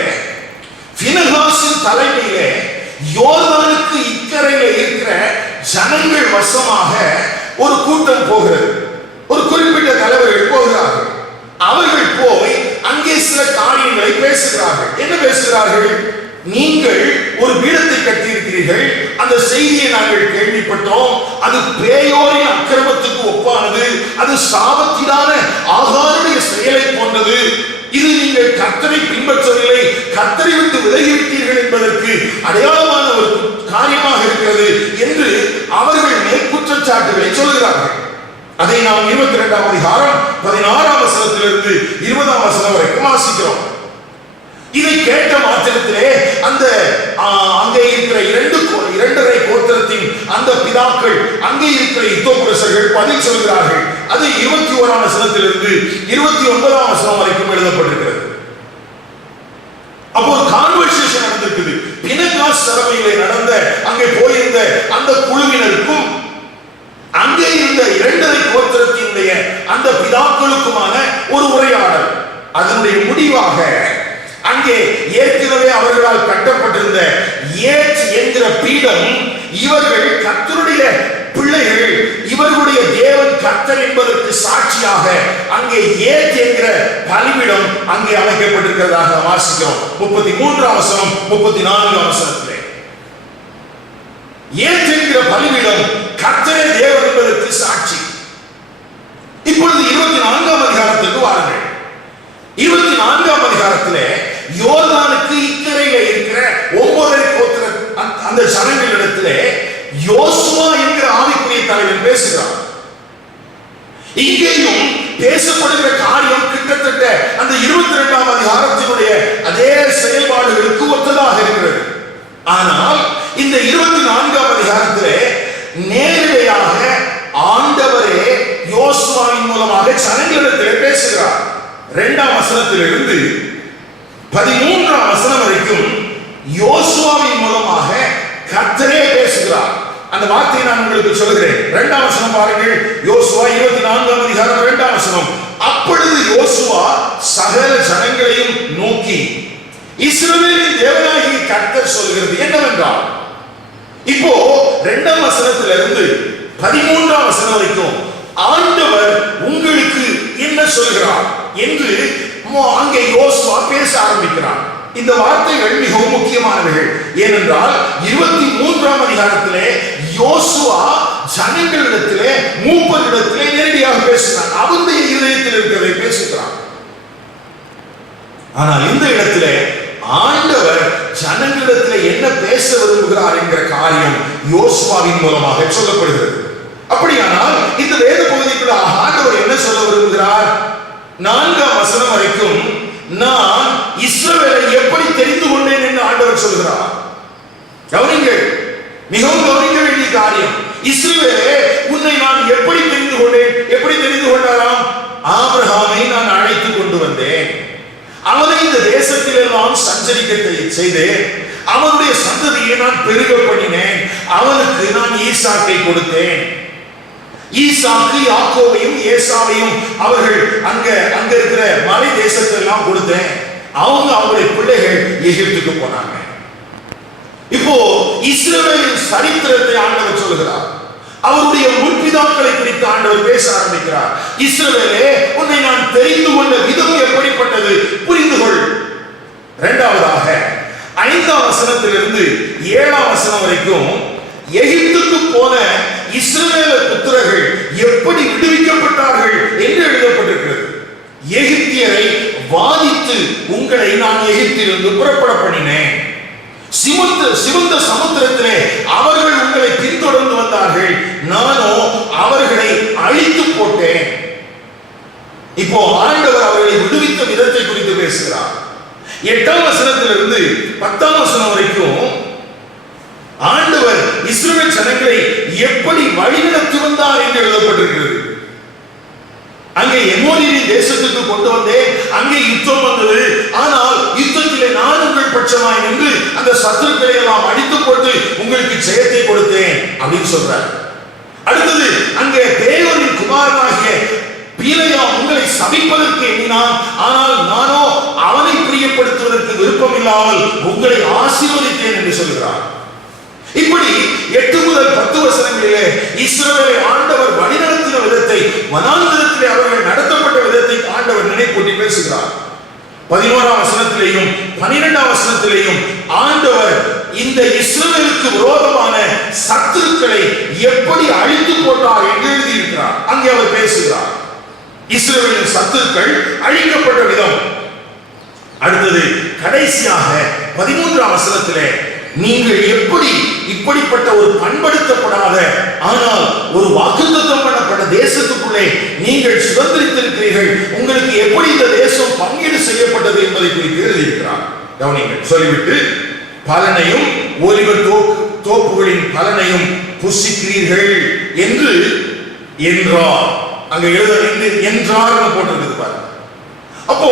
பினெகாசின் தலைமையிலே யோர்தானுக்கு இக்கரையில இருக்கிற ஜனங்கள் வசமாக ஒரு கூட்டம் போகிறது. ஒரு குறிப்பிட்ட தலைவர்கள் போகிறார்கள். அவர்கள் போய் அங்கே சில காரியங்களை பேசுகிறார்கள். என்ன பேசுகிறார்கள்? நீங்கள் ஒரு பீடத்தை கட்டியிருக்கிறீர்கள், அந்த செய்தியை நாங்கள் கேள்விப்பட்டோம், அது பேயோரின் அக்கிரமத்துக்கு ஒப்பானது, அது சாபத்தினான ஆகாருடைய செயலை போன்றது, இது நீங்கள் கர்த்தரை பின்பற்றவில்லை, கர்த்தரை விட்டு விலகிவிட்டீர்கள் என்பதற்கு அடையாளமான ஒரு காரியமாக இருக்கிறது என்று அவர்கள் மேல் குற்றச்சாட்டுகளை சொல்கிறார்கள். அதை நாம் 22ஆம் அதிகாரம் 16ஆம் வசனத்திலிருந்து 20ஆம் வசனம் வரைக்கும் வாசிக்கிறோம். இதை கேட்ட மாத்திரத்திலே அந்த அங்கே இருக்கிற 2.5 கோத்திரத்தின் அந்த பிதாக்கள், அங்கே இருக்கிற யுத்தபுருஷர்கள் பதில் சொல்கிறார்கள். அது 21ஆம் வசனத்திலிருந்து 29ஆம் வசனம் வரைக்கும் எழுதப்பட்டிருக்கிறது. அப்போ ஒரு கான்வர்சேஷன் நடந்திருக்குது. பினெகாஸ் தலைமையிலே நடந்த அங்கே போயிருந்த அந்த குழுவினருக்கும் அங்கே இருந்த 2.5 கோத்திரத்தினுடைய அந்த பிதாக்களுக்குமான ஒரு உரையாடல். அதனுடைய முடிவாக அங்கே ஏற்கனவே அவர்களால் கட்டப்பட்டிருந்த ஏத் என்கிற பீடம், இவர்கள் கர்த்தருடைய பிள்ளைகள், இவர்களுடைய தேவன் கர்த்தர் என்பதற்கு சாட்சியாக அங்கே ஏத் என்கிற பலிபீடம் அங்கே அமைக்கப்பட்டிருக்கிறதாக வாசிக்கிறோம். 33ஆம் வசனம் 34ஆம் வசனத்திலே ஏத் என்கிற பலிபீடம் கர்த்தரே தேவன் என்பதற்கு சாட்சி. இப்பொழுது 24ஆம் அதிகாரத்துக்கு வாருங்கள். 24ஆம் அதிகாரத்திலே யோர்தானுக்கு இக்கரையில இருக்கிற 9 கோத்திர அந்த ஜனங்களிடத்திலே யோசுவா என்கிற ஆவிக்குரிய தலைவன் பேசுகிறார். இங்கேயும் பேசப்படுகிற காரியம் கிட்டத்தட்ட அந்த 22ஆம் அதிகாரத்தினுடைய அதே செயல்பாடுகளுக்கு ஒத்ததாக இருக்கிறது. ஆனால் இந்த 24ஆம் அதிகாரத்திலே நேரடியாக ஆண்டவரே யோசுவாவின் மூலமாக ஜனங்களிடத்திலே பேசுகிறார். 2ஆம் வசனத்திலிருந்து 13ஆம் வசனம் வரைக்கும் யோசுவாவின் மூலமாக கர்த்தரே பேசுகிறார். அந்த வார்த்தையை நான் உங்களுக்கு சொல்கிறேன். 2ஆம் வசனம் பாருங்கள். யோசுவா 24ஆம் அதிகாரம் 2ஆம் வசனம். அப்பொழுது யோசுவா சகல ஜனங்களையும் நோக்கி, இஸ்ரவேலின் தேவனாகிய கர்த்தர் சொல்கிறது என்னவென்றால், இப்போ 2ஆம் வசனத்திலிருந்து 13ஆம் வசனம் வரைக்கும் ஆண்டவர் உங்களுக்கு என்ன சொல்கிறார் என்று அங்கே யோசுவா பேச ஆரம்பிக்கிறார். இந்த வார்த்தைகள் மிகவும் முக்கியமானவைகள். ஏனென்றால் 23ஆம் அதிகாரத்திலே யோசுவா ஜனங்களிடத்திலே மூப்பரிடத்திலே நேரடியாக பேசுகிறார். அவருடைய இதயத்தில் இருக்கிறதை பேசுகிறார். ஆனால் இந்த இடத்திலே ஆண்டவர் ஜனங்களிடத்திலே என்ன பேச விரும்புகிறார் என்கிற காரியம் யோசுவாவின் மூலமாக சொல்லப்படுகிறது. அப்படியானால் இந்த வேத பகுதிக்குள்ள ஆண்டவர் என்ன சொல்ல விரும்புகிறார்? 4ஆம் வசனம் வரைக்கும் நான் இஸ்ரவேலை எப்படி தெரிந்து கொண்டேன் என்று ஆண்டவர் சொல்கிறார். கவனிங்கள், மிகவும் கவனிக்க வேண்டிய காரியம். இஸ்ரவேலே, உன்னை நான் எப்படி தெரிந்து கொண்டேன்? எப்படி தெரிந்து கொண்டாராம்? ஆபிரகாமை நான் அழைத்து கொண்டு வந்தேன், அவனை இந்த தேசத்தில் எல்லாம் சஞ்சரிக்க செய்தேன், அவனுடைய சந்ததியை நான் பெருக பண்ணினேன், அவனுக்கு நான் ஈசாக்கை கொடுத்தேன். ஈசாக்கு யாக்கோபையும் ஏசாவையும் அவர்கள் அங்க இருக்கிற மலை தேசத்துல எல்லாம் கொடுத்தேன். அவங்களுடைய பிள்ளைகள் எகிப்துக்கு போனாங்க. இப்போ இஸ்ரவேலின் சரித்திரத்தை ஆண்டவர் சொல்கிறார். அவருடைய முற்பிதாக்களை குறித்து ஆண்டவர் பேச ஆரம்பிக்கிறார். இஸ்ரவேலே, உன்னை நான் தெரிந்து கொண்ட விதம் எப்படிப்பட்டது புரிந்து கொள். இரண்டாவதாக 5ஆம் வசனத்திலிருந்து 7ஆம் வசனம் வரைக்கும் எகிப்துக்கு போன இஸ்ரவேல் புத்திரர்கள் எப்படி விடுவிக்கப்பட்டார்கள் என்று எழுதப்பட்டிருக்கிறது. எகிப்தியரை வாதித்து உங்களை நான் எகிப்திலிருந்து புறப்பட பண்ணினேன், சிவந்த சமுத்திரத்திலே அவர்கள் உங்களை பின்தொடர்ந்து வந்தார்கள், நானோ அவர்களை அழித்து போட்டேன். இப்போ ஆண்டவர் அவர்களை விடுவித்த விதத்தை குறித்து பேசுகிறார். 8ஆம் வசனத்திலிருந்து 10ஆம் வசனம் வரைக்கும் ஆண்டவர் இஸ்ரவேல் ஜனங்களை எப்படி வழிநடத்தி வந்தார் என்று எழுதப்பட்டிருக்கிறது. அங்கே எமோரியரின் தேசத்துக்கு கொண்டு வந்தேன், அங்கே யுத்தம் வந்தது, ஆனால் யுத்தத்திலே நான் உங்கள் பட்சமாய் நின்று அந்த சத்துருக்களை எல்லாம் அடித்து போட்டு உங்களுக்கு ஜெயத்தை கொடுத்தேன் அப்படின்னு சொல்றார். அடுத்தது, அங்கே தேவனின் குமாரனாகிய பீலையா உங்களை சபிப்பதற்கு எண்ணினான், ஆனால் நானோ உங்களை ஆசீர்வதித்தேன் என்று சொல்கிறார். இப்படி 8 முதல் 10 வசனங்களிலே இஸ்ரவேலை ஆண்டவர் வழிநடத்தின விதத்தை, வனாந்தரத்திலே அவர்கள் நடத்தப்பட்ட விதத்தை ஆண்டவர் நினைப்பூட்டி பேசுகிறார். 11ஆம் வசனத்திலேயும் 12ஆம் வசனத்திலேயும் ஆண்டவர் இந்த இஸ்ரவேலுக்கு விரோதமான சத்துருக்களை எப்படி அழித்து போட்டார் என்று எழுதியிருக்கிறார். அங்கே அவர் பேசுகிறார். இஸ்ரவேலின் சத்துருக்கள் அழிக்கப்பட்ட விதம். அடுத்தது கடைசியாக 13ஆம் வசனத்திலே நீங்கள் எப்படி இப்படிப்பட்ட ஒரு பண்படுத்தப்படாத ஆனால் ஒரு வாக்குத்தத்தம் பண்ணப்பட்ட தேசத்துக்குள்ளே நீங்கள் சுதந்திரித்திருக்கிறீர்கள், உங்களுக்கு எப்படி இந்த தேசம் பங்கீடு செய்யப்பட்டது என்பதை குறித்து எழுதியிருக்கிறார். கவனிங்கள். சொல்லிவிட்டு பலனையும் ஒலிவ தோப்புகளின் பலனையும் புசிக்கிறீர்கள் என்று என்றார். அங்க என்றார் போட்டிருக்கிறது பாருங்க. அப்போ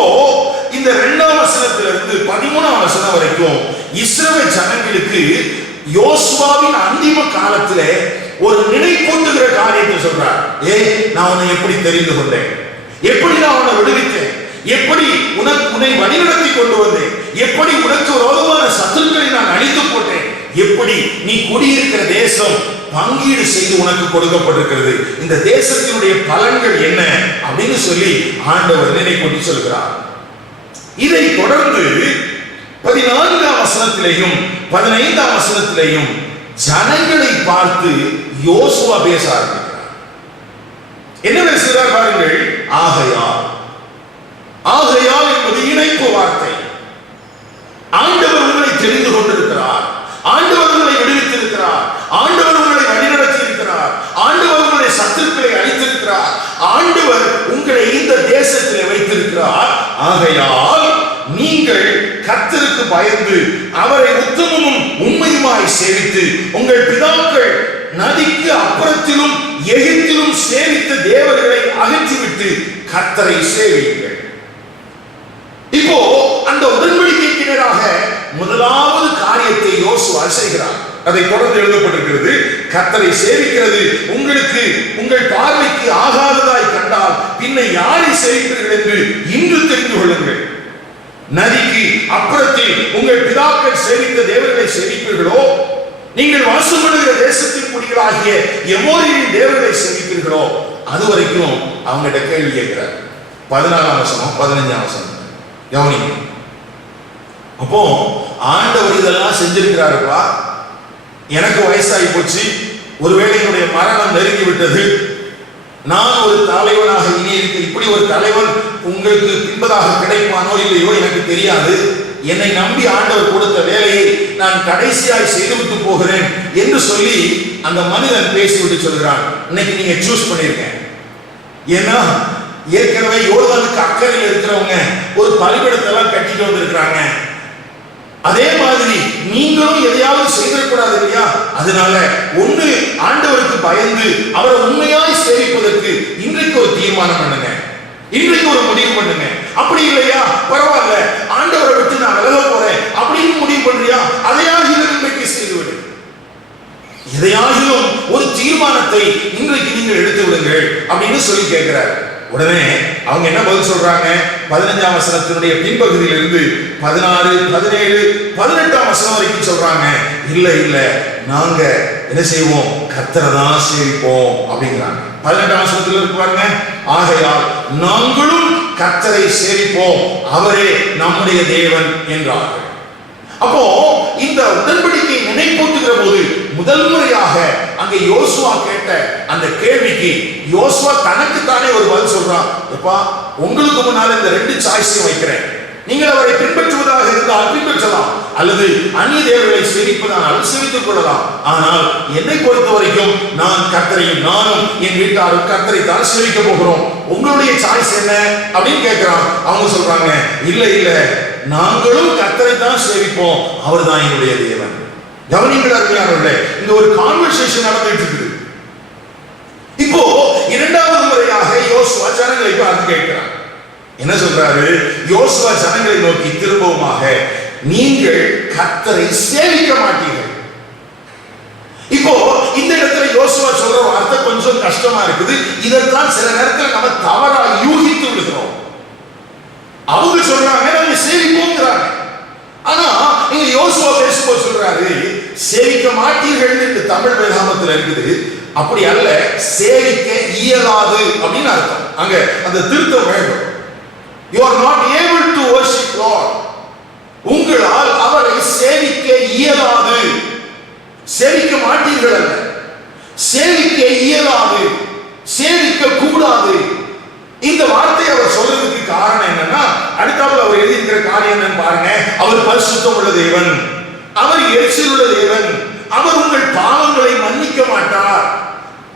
இந்த 2ஆம் வசனத்திலிருந்து 13ஆம் வசனம் வரைக்கும் இஸ்ரவேல் ஜனங்களுக்கு யோசுவாவின் அந்திம காலத்திலே ஒரு நினைப்பூட்டுகிற காரியத்தை சொல்றார். நான் உன்னை எப்படி தெரிந்து கொண்டேன், எப்படி நான் உன்னை விடுவித்தேன், எப்படி உன்னை வழிநடத்தி கொண்டு வந்தேன், எப்படி உனக்கு விரோதமான சத்துருக்களை நான் அழித்து போட்டேன், எப்படி நீ குடியிருக்கிற தேசம் பங்கீடு செய்து உனக்கு கொடுக்கப்பட்டிருக்கிறது, இந்த தேசத்தினுடைய பலன்கள் என்ன அப்படின்னு சொல்லி ஆண்டவர் நினைப்பூட்டி சொல்கிறார். இதை தொடர்ந்து 14ஆம் வசனத்திலேயும் 15ஆம் வசனத்திலேயும் ஜனங்களை பார்த்து யோசுவா பேச ஆரம்பிக்கிறார். என்ன பேசுகிறார் பாருங்கள். ஆகையால். ஆகையால் என்பது இணைப்பு வார்த்தை. ஆண்டவர் உங்களை தெரிந்து கொண்டிருக்கிறார், ஆண்டவர் உங்களை விடுவித்திருக்கிறார், ஆண்டவர் உங்களை வழிநடத்தி இருக்கிறார், ஆண்டவர் உங்களை சத்துருக்களை அழித்திருக்கிறார், ஆண்டவர் உங்களை இந்த தேசத்திலே வைத்திருக்கிறார். ஆகையால் நீங்கள் கர்த்தருக்கு பயந்து அவரை உத்தமமும் உண்மையுமாய் சேவித்து உங்கள் பிதாக்கள் நதிக்கு அப்புறத்திலும் எகிப்திலும் சேவித்த தேவர்களை அகற்றிவிட்டு கர்த்தரை சேவியுங்கள். இப்போ அந்த உடன்படிக்கையினராக முதலாவது காரியத்தை யோசுவா செய்கிறார். அதை தொடர்ந்து எழுதப்பட்டிருக்கிறது. கர்த்தரை சேவிக்கிறது உங்களுக்கு உங்கள் பார்வைக்கு ஆகாததாய் கண்டால் பின்ன யாரை சேவிப்பீர்கள் என்று இன்று தெரிந்து கொள்ளுங்கள். நதிக்கு அப்புறத்தில் உங்கள் பிதாக்கள் சேவித்த தேவர்களை சேவிப்பீர்களோ, நீங்கள் வாசம் பண்ணுகிற தேசத்தின் குடிகளாகிய எமோரியரின் தேவர்களை சேவிப்பீர்களோ, அது வரைக்கும் அவங்ககிட்ட கேள்வி கேட்கிறார். 14ஆம் வசனம் 15ஆம் வசனம் கவனிங்க. அப்போ ஆண்டவர் இதெல்லாம் செஞ்சிருக்கிறாருப்பா, எனக்கு வயசாகி போச்சு, ஒருவேளை என்னுடைய மரணம் நெருங்கி விட்டது, நான் ஒரு தலைவனாக இனி இப்படி ஒரு தலைவன் உங்களுக்கு பின்பதாக கிடைப்பானோ இல்லையோ எனக்கு தெரியாது, என்னை நம்பி ஆண்டவர் கொடுத்த வேலையை நான் கடைசியாய் செய்துவிட்டு போகிறேன் என்று சொல்லி அந்த மனிதன் பேசிவிட்டு சொல்கிறான். இன்னைக்கு நீங்க சூஸ் பண்ணிருக்கேன். ஏன்னா ஏற்கனவே யோர்தானுக்கு அக்கறையில் இருக்கிறவங்க ஒரு பலிபீடத்தெல்லாம் கட்டிட்டு வந்திருக்கிறாங்க. அதே மாதிரி நீங்களும் எதையாவது செய்திடக்கூடாது இல்லையா? அதனால ஒண்ணு ஆண்டவருக்கு பயந்து அவரை உண்மையாய் சேவிப்பதற்கு இன்றைக்கு ஒரு தீர்மானம் பண்ணுங்க, இன்றைக்கு ஒரு முடிவு பண்ணுங்க. அப்படி இல்லையா பரவாயில்ல, ஆண்டவரை விட்டு நான் விலக போறேன் அப்படின்னு முடிவு பண்றியா, அதையாகிலும் இன்றைக்கு செய்துவிடு. எதையாகிலும் ஒரு தீர்மானத்தை இன்றைக்கு நீங்கள் எடுத்து விடுங்கள் அப்படின்னு சொல்லி கேட்கிறார். உடனே அவங்க என்ன பதில் சொல்றாங்க? 15ஆம் வசனத்தினுடைய பின்பகுதியிலிருந்து 16, 17, 18ஆம் வசனம் வரைக்கும் சொல்றாங்க. இல்ல இல்ல, நாங்க என்ன செய்வோம், கர்த்தரை தான் சேவிப்போம் அப்படிங்கிறாங்க. 18ஆம் வசனத்துல இருக்கு பாருங்க. ஆகையால் நாங்களும் கர்த்தரை சேவிப்போம், அவரே நம்முடைய தேவன் என்றார்கள். அப்போ இந்த உடன்படிக்கை நினைப்பூட்டுகிற போது முதல் முறையாக அங்கே யோசுவா கேட்ட அந்த கேள்விக்கு யோசுவா தனக்குத்தானே ஒரு பதில் சொல்றான். எப்பா, உங்களுக்கு முன்னால இந்த 2 சாய்ஸையும் வைக்கிறேன். நீங்கள் அவரை பின்பற்றுவதாக இருந்தால் பின்பற்றலாம், அல்லது அந்நிய தேவர்களை சேவிப்பதானால் சேவித்துக் கொள்ளலாம். ஆனால் என்னை பொறுத்த வரைக்கும் நான் கர்த்தரையும் நானும் என் வீட்டாரும் கர்த்தரை தான் சேவிக்க போகிறோம். உங்களுடைய சாய்ஸ் என்ன அப்படின்னு கேட்கிறான். அவங்க சொல்றாங்க, இல்ல இல்ல, நாங்களும் கர்த்தரை தான் சேவிப்போம், அவர் தான் என்னுடைய தேவன். கவனிங்களே, இங்க ஒரு கான்வர்சேஷன் நடந்துட்டு இருக்குது. இப்போ 2வது முறையாக யோசுவா ஜனங்களை பார்த்து கேட்கிறார். என்ன சொல்றாரு? யோசுவா ஜனங்களை நோக்கி திரும்பவுமாக, நீங்கள் கர்த்தரை சேவிக்க மாட்டீர்கள். இப்போ இந்த இடத்துல யோசுவா சொல்ற வார்த்தை கொஞ்சம் கஷ்டமா இருக்குது. இதைத்தான் சில நேரத்தில் நம்ம தவறா யூகித்து விடுகிறோம். அவங்க சொல்றாங்க நாங்க சேவிப்போங்கிறாங்க. ஆனா நீங்க சேவிக்க மாட்டீர்கள் என்று தமிழ் வேதாகமத்தில் இருக்குது. அப்படி அல்ல, சேவிக்க இயலாது அப்படின்னு அர்த்தம். அங்க அந்த திருத்தம் வேண்டும். You are not able to worship God. உங்களால் அவரை சேவிக்க இயலாது. சேவிக்க மாட்டீர்கள் அல்ல, சேவிக்க இயலாது, சேவிக்க கூடாது. இந்த வார்த்தை அவர் சொல்றதுக்கு காரணம் என்னன்னா, அடுத்தாப்புல அவர் எழுதியிருக்கிற காரியம் என்னன்னு பாருங்க. அவர் பரிசுத்தம் உள்ள தேவன், அவர் எரிச்சல் உள்ள தேவன், அவர் உங்கள் பாவங்களை மன்னிக்க மாட்டார்.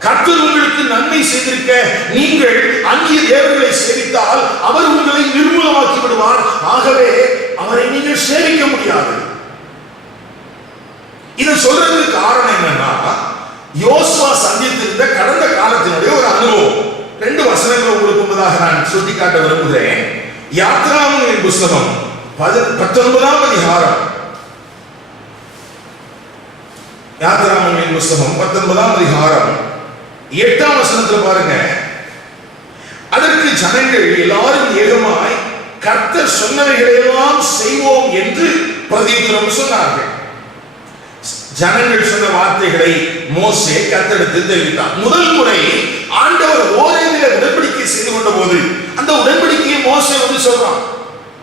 கர்த்தர் உங்களுக்கு நன்மை செய்திருக்க நீங்கள் அந்நிய தேவர்களை சேவித்தால் அவர் உங்களை நிர்மூலமாக்கி விடுவார். ஆகவே அவரை நீங்கள் சேவிக்க முடியாது. இதை சொல்றதுக்கு காரணம் என்னன்னா, யோசுவா சந்தித்திருந்த கடந்த காலத்தினுடைய ஒரு அனுபவம். 2 வசனங்கள் உங்களுக்கு முன்பதாக நான் சுட்டிக்காட்ட விரும்புகிறேன். யாத்ராகமங்களின் புஸ்தகம் 19ஆம் அதிகாரம், யாத்ராகமங்களின் புஸ்தகம் 19ஆம் அதிகாரம் 8ஆம் வசனத்தில் பாருங்க. அதற்கு ஜனங்கள் எல்லாரும் ஏகமாய் கர்த்தர் சொன்னவைகளெல்லாம் செய்வோம் என்று பிரதியுத்தரம் சொன்னார்கள். ஜனங்கள் சொன்ன வார்த்தைகளை மோசே கர்த்தரிடத்தில் தெரிவித்தார். முதல் முறை ஆண்டவர் ஓரேவிலே உடன்படிக்கை செய்து கொண்ட போது அந்த உடன்படிக்கையை மோசே வந்து சொல்றான்.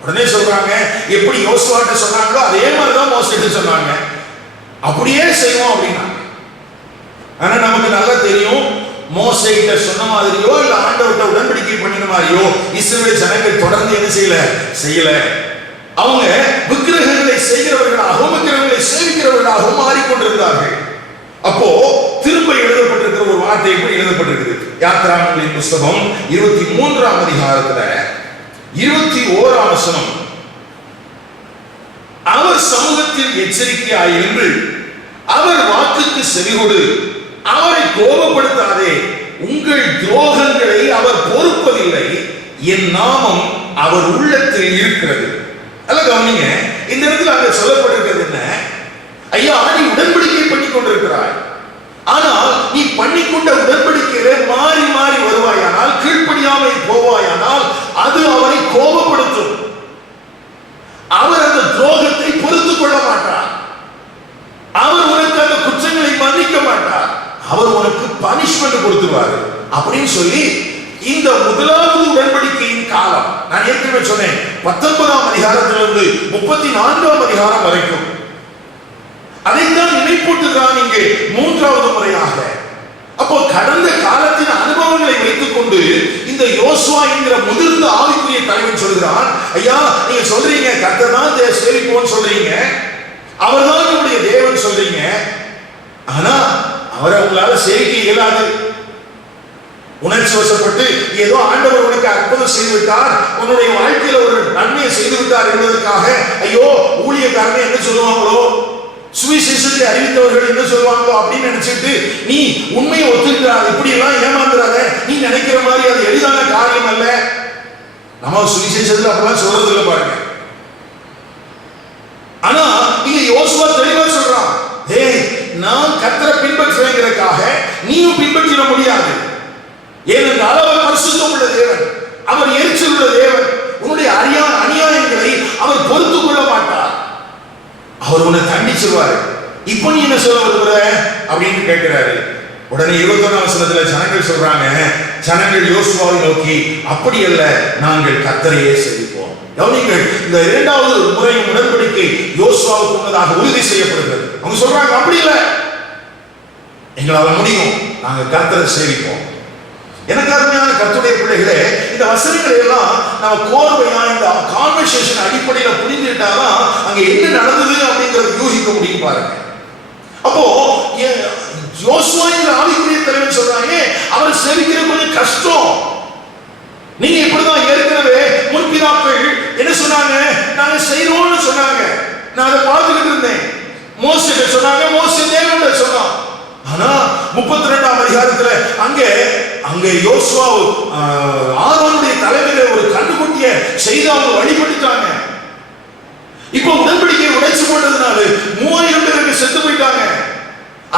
உடனே சொல்றாங்க, எப்படி யோசுவாட்ட சொன்னாங்களோ அதே மாதிரிதான் மோசேட்ட சொன்னாங்க, அப்படியே செய்வோம் அப்படின்னா. ஆனா நமக்கு நல்லா தெரியும், மோசே கிட்ட சொன்ன மாதிரியோ இல்ல ஆண்டவர்கிட்ட உடன்படிக்கை பண்ணின மாதிரியோ இஸ்ரவேல் ஜனங்கள் தொடர்ந்து என்ன செய்யல. அவங்க விக்கிரகங்களை செய்கிறவர்களாகவும் விக்கிரகங்களை சேவிக்கிறவர்களாகவும் மாறிக்கொண்டிருந்தார்கள். அப்போ திரும்ப எழுதப்பட்டிருக்கிற ஒரு வார்த்தை எப்படி எழுதப்பட்டிருக்குது? யாத்ராகமங்களின் புஸ்தகம் 23ஆம் அதிகாரத்துல 21ஆம் வசனம். அவர் சமூகத்தில் எச்சரிக்கையாயிருந்து அவர் வாக்குக்கு செவிகொடு, அவரை கோபப்படுத்தாதே, உங்கள் துரோகங்களை அவர் பொறுப்பதில்லை, என் நாமம் அவர் உள்ளத்தில் இருக்கிறது. அல்ல கவனிங்க, இந்த இடத்துல அங்க சொல்லப்பட்டிருக்கிறது என்ன? ஐயா, நீ உடன்படிக்கை பண்ணி கொண்டிருக்கிறாய், ஆனால் நீ பண்ணிக்கொண்ட உடன்படிக்கையில மாறி மாறி வருவாயானால், கீழ்ப்படியாமல் போவாயானால் அது அவரை கோபப்படுத்தும். அவர் அந்த துரோகத்தை பொறுத்துக் கொள்ள மாட்டார். அவர் உனக்கு அந்த குற்றங்களை மன்னிக்க மாட்டார். அவர் உனக்கு பனிஷ்மெண்ட் கொடுத்துருவாரு அப்படின்னு சொல்லி இந்த முதலாவது உடன்படிக்கையின் காலம், நான் ஏற்கனவே சொன்னேன் 19ஆம் அதிகாரத்திலிருந்து 34ஆம் அதிகாரம் வரைக்கும், அதைத்தான் நினைப்பூட்டுகிறான் இங்கே 3வது முறையாக. அப்போ கடந்த காலத்தின் அனுபவங்களை வைத்துக் கொண்டு இந்த யோசுவா என்கிற முதிர்ந்த ஆவிக்குரிய தலைவன் சொல்கிறான், ஐயா நீங்க சொல்றீங்க கர்த்தர் தான் சேவிப்போன்னு சொல்றீங்க, அவர்தான் நம்முடைய தேவன் சொல்றீங்க, ஆனா அவரை உங்களால சேவிக்க இயலாது. உணர்ச்சி வசப்பட்டு ஏதோ ஆண்டவர் உனக்கு அற்புதம் செய்து விட்டார், உன்னுடைய வாழ்க்கையில ஒரு நன்மையை செய்து விட்டார் என்பதற்காக ஐயோ ஊழியக்காரனை என்ன சொல்லுவாங்களோ, சுவிசேஷத்தை அறிவித்தவர்கள் என்ன சொல்லுவாங்களோ அப்படின்னு நினைச்சிட்டு நீ உண்மையை ஒத்துக்கிறார். இப்படி எல்லாம் ஏமாந்துறாத. நீ நினைக்கிற மாதிரி அது எளிதான காரியம் அல்ல. நம்ம சுவிசேஷத்துல அப்பெல்லாம் சொல்றது இல்லை பாருங்க. ஆனா இங்க யோசுவா தெளிவா சொல்றான், ஏய் நான் கர்த்தரை பின்பற்றுறேங்கிறதுக்காக நீயும் பின்பற்றிட முடியாது. ஏனென்றால் அவர் பரிசுத்தம் உள்ள தேவன், அவர் எரிச்சல் உள்ள தேவன். உன்னுடைய அநியாயங்களை அவர் பொறுத்துக் கொள்ள மாட்டார், அவர் உன்னை தண்டிச்சிருவாரு. இப்ப நீ என்ன சொல்ல விரும்புற அப்படின்னு கேட்கிறாரு. உடனே 21ஆம் வசனத்துல ஜனங்கள் சொல்றாங்க, ஜனங்கள் யோசுவாவை நோக்கி, அப்படி அல்ல, நாங்கள் கர்த்தரையே சேவிப்போம். கவனிங்கள், இந்த 2வது முறையும் உடன்படிக்கை யோசுவாவுக்கு முன்னதாக உறுதி செய்யப்படுகிறது. அவங்க சொல்றாங்க, அப்படி இல்லை, எங்களால முடியும், நாங்க கர்த்தரை சேவிப்போம். எனக்கு அருமையான கர்த்தருடைய பிள்ளைகளே, இந்த வசனங்களை எல்லாம் நம்ம கோர்வையா இந்த கான்வர்சேஷன் அடிப்படையில புரிஞ்சுட்டாதான் அங்க என்ன நடந்தது அப்படிங்கறது யூகிக்க முடியும் பாருங்க. அப்போ யோசுவா என்ற ஆவிக்குரிய தலைவன் சொல்றாங்க, அவர் சேவிக்கிறது கொஞ்சம் கஷ்டம். நீங்க இப்படிதான் ஏற்கனவே முன்பிதாக்கள் என்ன சொன்னாங்க, நாங்க செய்யறோம்னு சொன்னாங்க, நான் அதை பார்த்துக்கிட்டு இருந்தேன். மோசே சொன்னாங்க, மோசே தேவன் சொன்னான். ஆனா 32ஆம் அதிகாரத்துல அங்கே யோசுவா ஆரோனுடைய தலைமையில ஒரு கண்ணுக்குட்டிய செய்து அவங்க வழிபட்டுட்டாங்க. இப்ப உடன்படிக்கையை உடைச்சு போட்டதுனால 3000 பேருக்கு செத்து போயிட்டாங்க.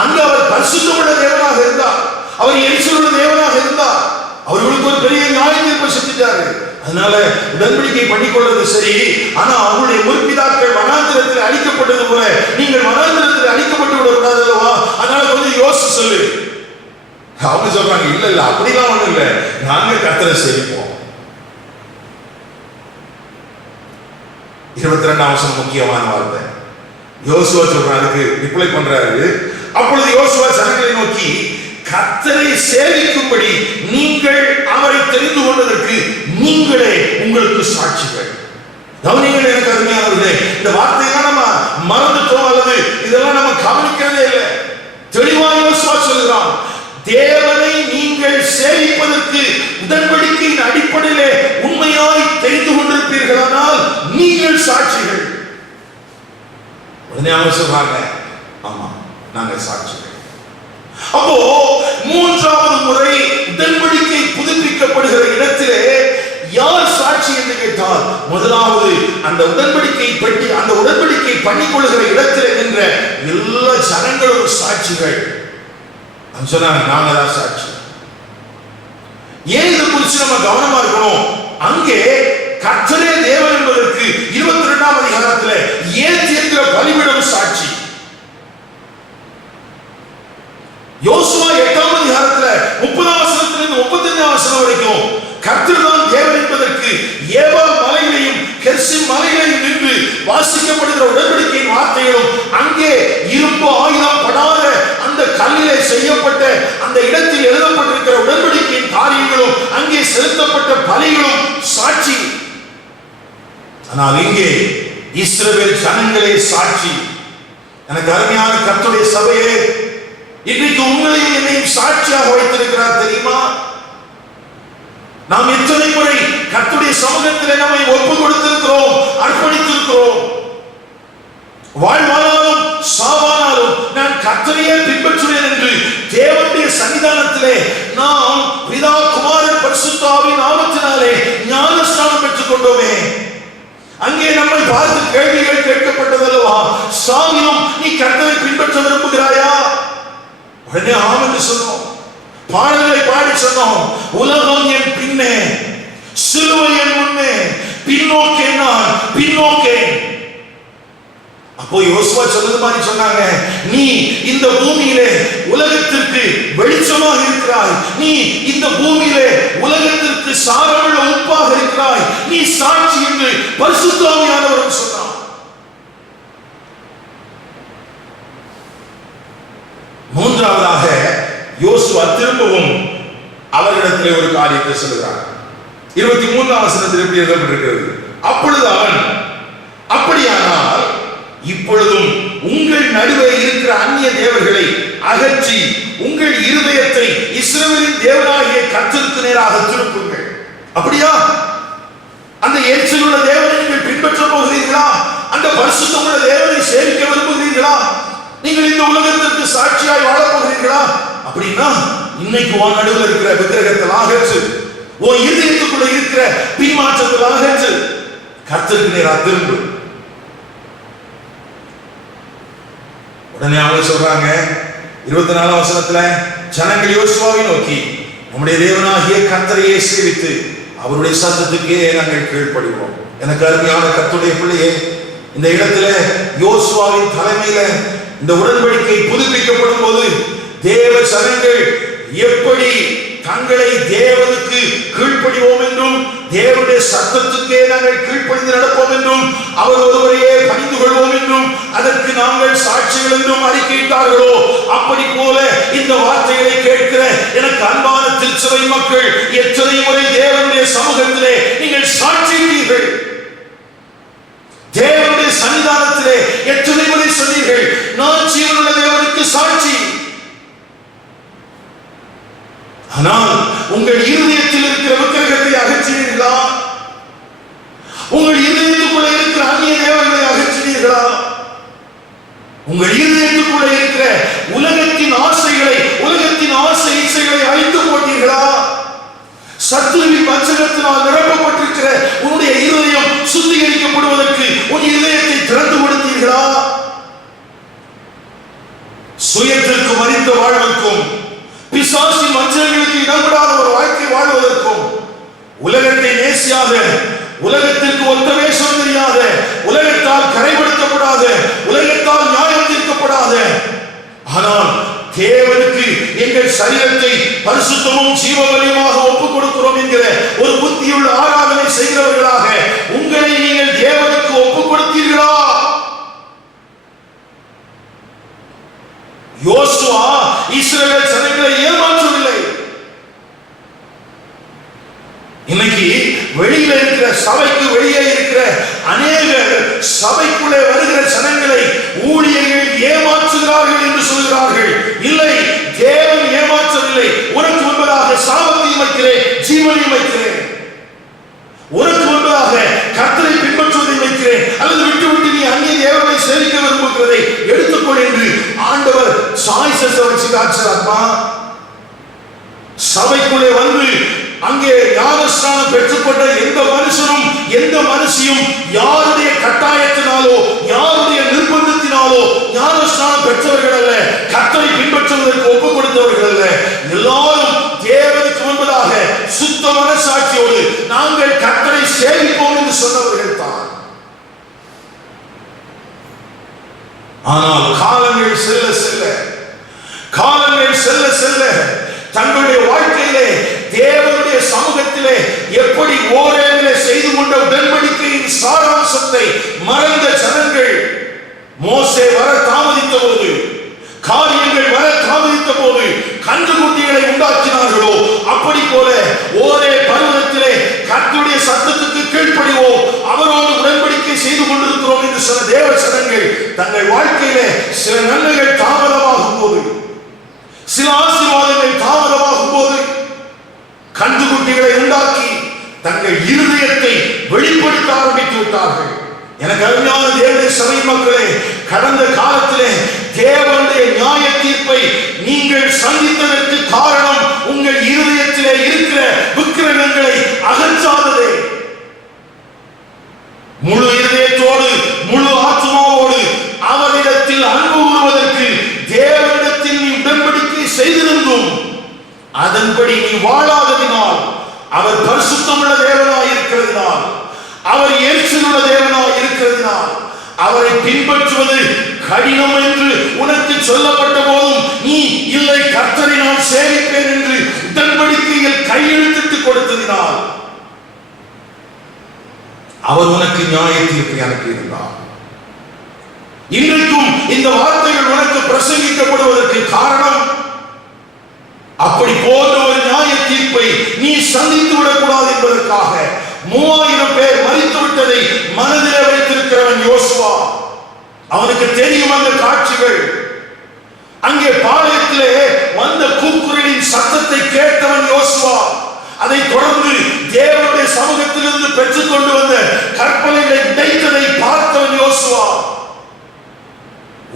அங்க அவர் பரிசுத்தமுள்ள தேவனாக இருந்தார், அவர் எரிச்சலுள்ள தேவனாக இருந்தார், அவர்களுக்கு ஒரு பெரிய நியாய தீர்ப்பை செஞ்சுட்டாரு. அதனால உடன்படிக்கை பண்ணிக்கொள்வது சரி, ஆனா அவருடைய முற்பிதாக்கள் வனாந்திரத்தில் அழிக்கப்பட்டது போல நீங்கள் வனாந்திரத்தில் அழிக்கப்பட்டு விட அப்படிலாம் ஒண்ணும் இல்லை, நாங்க கர்த்தரை சேவிப்போம். 22ஆம் வசனம் முக்கியமான வார்த்தை. யோசுவா சொல்றாரு, அதுக்கு ரிப்ளை பண்றாரு. அப்பொழுது யோசுவா ஜனங்களை நோக்கி, கர்த்தரை சேவிக்கும்படி நீங்கள் அவரை தெரிந்து கொண்டதற்கு நீங்களே உங்களுக்கு சாட்சிகள். கவனிங்கள் எனக்கு அருமையானவர்களே, இந்த வார்த்தையெல்லாம் நம்ம மறந்துட்டோம் அல்லது இதெல்லாம் நம்ம கவனிக்கிறதே இல்லை. தெளிவாக யோசுவா சொல்கிறான், தேவனை நீங்கள் சேவிப்பதற்கு உடன்படிக்கையின் அடிப்படையிலே உண்மையாய் தெரிந்து கொண்டிருப்பீர்களானால் நீங்கள் சாட்சிகள். உடனே அவங்க சொல்றாங்க, ஆமா நாங்க சாட்சிகள். அப்போ மூன்றாவது முறை உடன்படிக்கை புதுப்பிக்கப்படுகிற இடத்திலே யார் சாட்சி என்று கேட்டால், முதலாவது அந்த உடன்படிக்கை பற்றி அந்த உடன்படிக்கை பண்ணிக்கொள்கிற இடத்தில் நின்ற எல்லா ஜனங்களும் சாட்சிகள். சொன்னாங்க, நாங்க தான் சாட்சி. ஏன் இதை குறித்து நம்ம கவனமா இருக்கணும்? அங்கே கர்த்தரே தேவன் என்பதற்கு 22ஆம் அதிகாரத்தில் ஏன் என்கிற பலிபீடம் சாட்சி. யோசுவா 8ஆம் அதிகாரத்தில் 30ஆம் வசனத்திலிருந்து 35ஆம் வசனம் வரைக்கும் கர்த்தர் தான் தேவன் என்பதற்கு ஏபால் மலையிலையும் கெர்சிம் மலையிலையும் நின்று வாசிக்கப்படுகிற உடன்படிக்கையின் வார்த்தைகளும், அங்கே இரும்பு ஆயுதம் படாத அந்த கல்லிலே செய்யப்பட்ட அந்த இடத்தில் எழுதப்பட்டிருக்கிற உடன்படிக்கையின் காரியங்களும், அங்கே செலுத்தப்பட்ட பலிகளும் சாட்சி. ஆனால் இங்கே இஸ்ரவேல் ஜனங்களே சாட்சி. எனக்கு அருமையான கர்த்தருடைய சபையே, இன்றைக்கு உங்களையும் என்னையும் சாட்சியாக வைத்திருக்கிறார் தெரியுமா? நாம் எத்தனை முறை கர்த்தருடைய சமூகத்திலே நம்மை ஒப்பு கொடுத்திருக்கிறோம், அர்ப்பணித்திருக்கிறோம். வாழ்வானாலும் சாவானாலும் நான் கர்த்தரையே பின்பற்றுவேன் என்று தேவனுடைய சன்னிதானத்திலே நாம் பிதா குமாரன் பரிசுத்த ஆவியின் நாமத்தினாலே ஞானஸ்நானம் பெற்றுக் கொண்டோமே. அங்கே நம்மை பார்த்து கேள்விகள் கேட்கப்பட்டதல்லவா, சாவிலும் நீ கர்த்தரை பின்பற்ற விரும்புகிறாயா? உடனே ஆம் என்று சொன்னோம். பாடல்களை பாடி சொன்னோம், உலகம் என் பின்னே, சிலுவை என் முன்னே, பின்னோக்கே நான் பின்னோக்கேன். அப்போ யோசுவா சொன்னது மாதிரி சொன்னாங்க, நீ இந்த பூமியிலே உலகத்திற்கு வெளிச்சமாக இருக்கிறாய், நீ இந்த பூமியிலே உலகத்திற்கு சாரமுள்ள உப்பாக இருக்கிறாய், நீ சாட்சி என்று பரிசுத்த ஆவியானவர் சொன்னார். மூன்றாவதாக யோசுவா திரும்பவும் அவரிடத்திலே ஒரு காரியத்தை சொல்கிறார். 23ஆம் வசனத்தில் எப்படி எழுதப்பட்டிருக்கிறது, அப்பொழுது அவன், அப்படியானால் இப்பொழுதும் உங்கள் நடுவே இருக்கிற அந்நிய தேவர்களை அகற்றி உங்கள் இருதயத்தை இஸ்ரவேலின் தேவனாகிய கர்த்தருக்கு நேராக திருப்புங்கள். அப்படியா? அந்த எரிச்சல் உள்ள தேவனை நீங்கள் பின்பற்ற போகிறீர்களா? அந்த பரிசுத்தமுள்ள தேவனை சேவிக்க விரும்புகிறீர்களா? நீங்கள் இந்த உலகத்திற்கு சாட்சியாய் வாழ போகிறீர்களா? அப்படின்னா இன்னைக்கு உன் நடுவில் இருக்கிற விக்கிரகத்தில் அகற்று, உன் இதயத்துக்குள்ள இருக்கிற பின்மாற்றத்தில் அகற்று, கர்த்தருக்கு நேராக திரும்பு. உடனே அவங்க சொல்றாங்க 24ஆம் வசனத்துல, ஜனங்கள் யோசுவாவை நோக்கி, நம்முடைய தேவனாகிய கர்த்தரையே சேவித்து அவருடைய சத்தத்துக்கே நாங்கள் கீழ்ப்படிவோம். எனக்கு அருமையான கர்த்தருடைய பிள்ளையே, இந்த இடத்துல யோசுவாவின் தலைமையில இந்த உடன்படிக்கை புதுப்பிக்கப்படும் போது தேவ ஜனங்கள் எப்படி தங்களை தேவனுக்கு கீழ்ப்படிவோம் என்றும் தேவனுடைய சத்தத்துக்கே நாங்கள் கீழ்ப்படிந்து நடப்போம் என்றும் அவர் ஒருவரையே பணிந்து கொள்வோம் என்றும் அதற்கு நாங்கள் சாட்சிகள் என்றும் அறிக்கையிட்டார்களோ, அப்படி போல இந்த வார்த்தைகளை கேட்கிற எனக்கு அன்பான திருச்சபை மக்கள், எத்தனை முறை தேவனுடைய சமூகத்திலே நீங்கள் சாட்சியிட்டீர்கள்? தேவனுடைய சன்னிதானத்திலே எத்தனை முறை சொன்னீர்கள், நான் ஜீவனுள்ள தேவனுக்கு சாட்சி? ஆனால் உங்கள் இருதயத்தில் இருக்கிற விக்கிரகத்தை அகற்றினீர்களா? உங்கள் இருதயத்துக்குள்ள இருக்கிற அந்நிய தேவர்களை அகற்றினீர்களா? உங்கள் இருதயத்துக்குள்ள இருக்கிற உலகத்தின் ஆசைகளை, உலகத்தின் ஆசை இச்சைகளை அழித்து போட்டீர்களா? சத்துருவின் வஞ்சகத்தினால் நிரப்பப்பட்டிருக்கிற உன்னுடைய இருதயம் சுத்திகரிக்கப்படுவதற்கு உன் இருதயத்தை திறந்து கொடுத்தீர்களா? சுயத்திற்கு மரித்த வாழ்வுக்கும் பிசாசின் வஞ்சகங்களுக்கு இடம்பெறாத ஒரு வாழ்க்கை வாழ்வதற்கும், உலகத்தை நேசியாத, உலகத்திற்கு ஒத்த வேஷம் தெரியாத, உலகத்தால் கரைப்படுத்தப்படாத, உலகத்தால் நியாயம் தீர்க்கப்படாத, ஆனால் தேவனுக்கு எங்கள் சரீரத்தை பரிசுத்தமும் ஜீவபலியுமாக ஒப்புக் கொடுக்கிறோம் என்கிற ஒரு புத்தியுள்ள ஆராதனை செய்கிறவர்களாக உங்களை நீங்கள் தேவனுக்கு ஒப்புக் கொடுத்தீர்களா? யோசுவா இஸ்ரவேல் ஜனங்களை ஏமாற்றவில்லை. இன்னைக்கு வெளியில இருக்கிற சபைக்கு வெளியே இருக்கிற அநேக சபைக்குள்ளே வருகிற ஜனங்களை ஊழியர்கள் ஏமாற்றுகிறார்கள் என்று சொல்கிறார்கள். இல்லை, தேவன் ஏமாற்றவில்லை. உனக்கு முன்பதாக சாபத்தையும் வைக்கிறேன், ஜீவனையும் வைக்கிறேன். உனக்கு முன்பதாக கர்த்தரை பின்பற்றுவதை வைக்கிறேன். அல்லது விட்டு நீ அந்நிய தேவனை சேவிக்க விரும்புகிறதை எடுத்துக்கொள் என்று ஆண்டவர் சாய்ஸை வச்சு காட்சிறார்மா. சபைக்குள்ளே வந்து அங்கே ஞானஸ்நானம் பெற்றுக்கொண்ட எந்த மனுஷனும் எந்த மனுஷியும் யாருடைய கட்டாயத்தினாலோ யாருடைய நிர்பந்தத்தினாலோ ஞானஸ்நானம் பெற்றவர்கள் அல்ல, கர்த்தரை பின்பற்றுவதற்கு ஒப்புக் கொடுத்தவர்கள் அல்ல. எல்லாரும் தேவனுக்கு முன்பதாக சுத்த மனசாட்சியோடு நாங்கள் கர்த்தரை சேவிப்போம் என்று சொன்னவர்கள் தான். ஆனால் காலங்கள் செல்ல செல்ல தங்களுடைய வாழ்க்கையிலே தேவனுடைய சமூகத்திலே எப்படி ஓரேவிலே செய்து கொண்ட உடன்படிக்கையின் சாராம்சத்தை மறந்த ஜனங்கள் மோசே வர தாமதித்த போது, காரியங்கள் வர தாமதித்த போது கன்றுக்குட்டிகளை உண்டாக்கினார்களோ அப்படி போல ஓரே பருவத்திலே கர்த்தருடைய சத்தத்துக்கு கீழ்ப்படிவோம், அவரோடு உடன்படிக்கை செய்து கொண்டிருக்கிறோம் என்று சொன்ன தேவ ஜனங்கள் தங்கள் வாழ்க்கையிலே சில நன்மைகள் தாமதமாகும் போது, சில ஆசீர்வாதங்கள் தாமதமாகும் போது கன்றுக்குட்டிகளை உண்டாக்கி தங்கள் இருதயத்தை வெளிப்படுத்த ஆரம்பித்து விட்டார்கள். எனக்கு அருமையான தேவனுடைய சபை மக்களே, கடந்த காலத்திலே தேவனுடைய நியாய தீர்ப்பை நீங்கள் சந்தித்ததற்கு காரணம் உங்கள் இருதயத்திலே இருக்கிற விக்கிரகங்களை அகற்றாததே. முழு இருதயத்தோடு முழு ஆத்மாவோடு அவரிடத்தில் அன்பு கூறுவதற்கு தேவனிடத்தில் நீ உடன்படிக்கை செய்திருந்தும் அதன்படி நீ வாழாததினால், அவர் பரிசுத்தமுள்ள தேவனாய் இருக்கிறதினால், அவர் எரிச்சலுள்ள தேவனாய் இருக்கிறதினால், அவரை பின்பற்றுவது கடினம் என்று உனக்கு சொல்லப்பட்ட போதும் நீ இல்லை கர்த்தரை நான் சேவிப்பேன் என்று உடன்படிக்கையில் கையெழுத்திட்டு கொடுத்ததினால் அவர் உனக்கு நியாய தீர்ப்பை அனுப்பியிருந்தார். இன்றைக்கும் இந்த வார்த்தைகள் உனக்கு பிரசங்கிக்கப்படுவதற்கு காரணம், அப்படி போன்ற ஒரு நியாய தீர்ப்பை நீ சந்தித்து விடக்கூடாது என்பதற்காக 3000 பேர் மரித்து விட்டதை மனதிலே வைத்திருக்கிறவன் யோசுவா. அவனுக்கு தெரியும் அந்த காட்சிகள். அங்கே பாளையத்திலே வந்த கூக்குரலின் சத்தத்தை கேட்டவன் யோசுவா. அதை தொடர்ந்து தேவனுடைய சமூகத்திலிருந்து பெற்றுக்கொண்டு வந்த கற்பனைகளை உடைத்ததை பார்த்தவன் யோசுவா.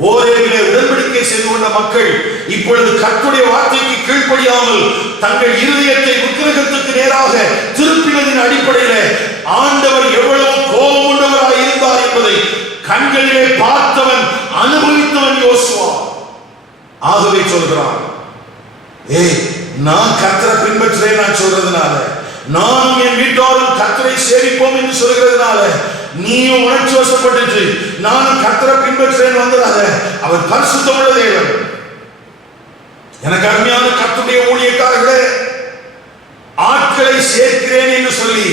ஓரேவிலே உடன்படிக்கை செய்து கொண்ட மக்கள் இப்பொழுது கர்த்தருடைய வார்த்தைக்கு கீழ்ப்படியாமல் தங்கள் இருதயத்தை விக்கிரகத்துக்கு நேராக திருப்பினதின் அடிப்படையில் ஆண்டவர் எவ்வளவு கோபம் உள்ளவராய் இருந்தார் என்பதை கண்களிலே பார்த்தவன் அனுபவித்தவன் யோசுவா. ஆகவே சொல்கிறான், நான் கர்த்தரை பின்பற்றுறேன் நான் சொல்றதுனால, நானும் என் வீட்டாரும் கர்த்தரை சேவிப்போம் என்று சொல்கிறதுனால நீயும் உணர்ச்சி வசப்பட்டு நானும் கர்த்தரை பின்பற்றேன் வந்ததாக. அவர் பரிசுத்தமுள்ள தேவன். எனக்கு அருமையான கர்த்தருடைய ஊழியக்காரர்களே, ஆட்களை சேர்க்கிறேன் என்று சொல்லி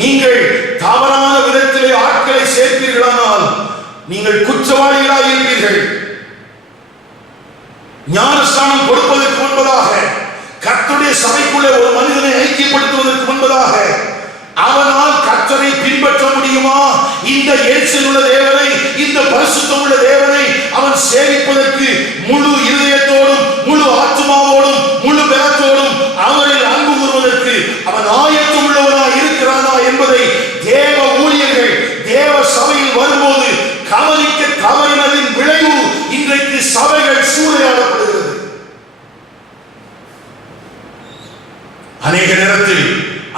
நீங்கள் தவறான விதத்திலே ஆட்களை சேர்ப்பீர்களானால் நீங்கள் குற்றவாளிகளாக இருப்பீர்கள். ஞானஸ்நானம் கொடுப்பதற்கு முன்பதாக, கர்த்தருடைய சபைக்குள்ளே ஒரு மனிதனை ஐக்கியப்படுத்துவதற்கு முன்பதாக அவனால் கர்த்தரை பின்பற்ற முடியுமா? இந்த எரிச்சல் உள்ள தேவனை, இந்த பரிசுத்தம் உள்ள தேவனை அவன் சேவிப்பதற்கு முழு இருதயத்தோடும் முழு ஆத்மாவோடும் முழு பலத்தோடும் அவரில் அன்பு கூறுவதற்கு அவன் ஆயத்தம் உள்ளவனாய் இருக்கிறானா என்பதை தேவ ஊழியர்கள் தேவ சபையில் வரும்போது கவனிக்க தவறினதின் விளைவு இன்றைக்கு சபைகள் சூறையாடப்படுகிறது. அநேக நேரத்தில்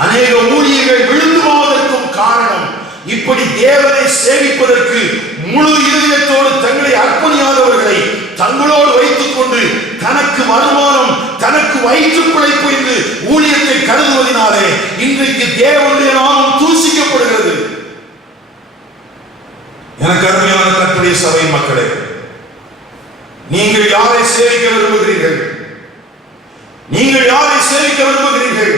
அநேக ஊழியர்கள் விழுந்து போவதற்கும் காரணம் இப்படி தேவனை சேவிப்பதற்கு முழு இருதயத்தோடு தங்களை அர்ப்பணியாதவர்களை தங்களோடு வைத்துக் கொண்டு தனக்கு வருமானம், தனக்கு வயிற்று பிழைப்பு என்று ஊழியத்தை கருதுவதனாலே இன்றைக்கு தேவனுடைய நாமம் தூசிக்கப்படுகிறது. எனக்கு அருமையான கர்த்தருடைய சபை மக்களே, நீங்கள் யாரை சேவிக்க விரும்புகிறீர்கள்? உண்மையாய் சேவிக்க விரும்புகிறீர்கள்,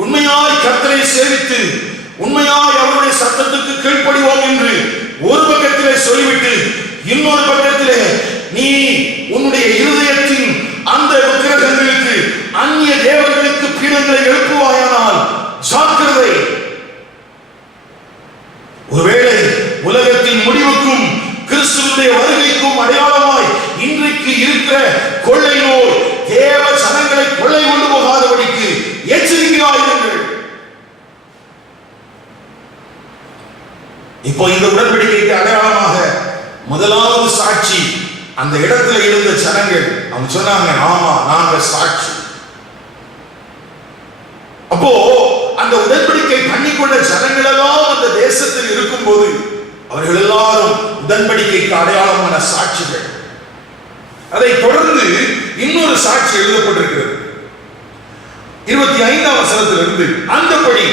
உண்மையாய் கர்த்தரை சேவித்து உண்மையாய் அவருடைய சத்தத்துக்கு கீழ்ப்படிவோம் என்று ஒரு பக்கத்திலே சொல்லிவிட்டு இன்னொரு பக்கத்திலே நீ உன்னுடைய இருதயத்தின் அந்த விக்கிரகங்களுக்கு அந்நிய தேவர்களுக்கு பீடங்களை எழுப்புவாயானால் ஜாக்கிரதை. ஒருவேளை உலகத்தின் முடிவுக்கும் கிறிஸ்துவினுடைய வருகைக்கும் அடையாளமாய் இன்றைக்கு இருக்கிற கொள்ளை நோய் தேவ ஜனங்களை கொள்ளை கொண்டு போகாதபடிக்கு எச்சரிக்கையாயிருங்கள். இப்போ இந்த உடன்படிக்கைக்கு அடையாளமாக முதலாவது சாட்சி அந்த இடத்துல இருந்த ஜனங்கள் அவங்க சொன்னாங்க, ஆமா நாங்க சாட்சி. அப்போ அந்த உடன்படிக்கை பண்ணிக்கொண்ட ஜனங்கள் எல்லாம் அந்த தேசத்தில் இருக்கும் போது அவர்கள் எல்லாரும் உடன்படிக்கைக்கு அடையாளமான சாட்சிகள். அதை தொடர்ந்து இன்னொரு சாட்சி எழுதப்பட்டிருக்கிறது 25ஆம் வசனத்திலிருந்து. அந்தபடி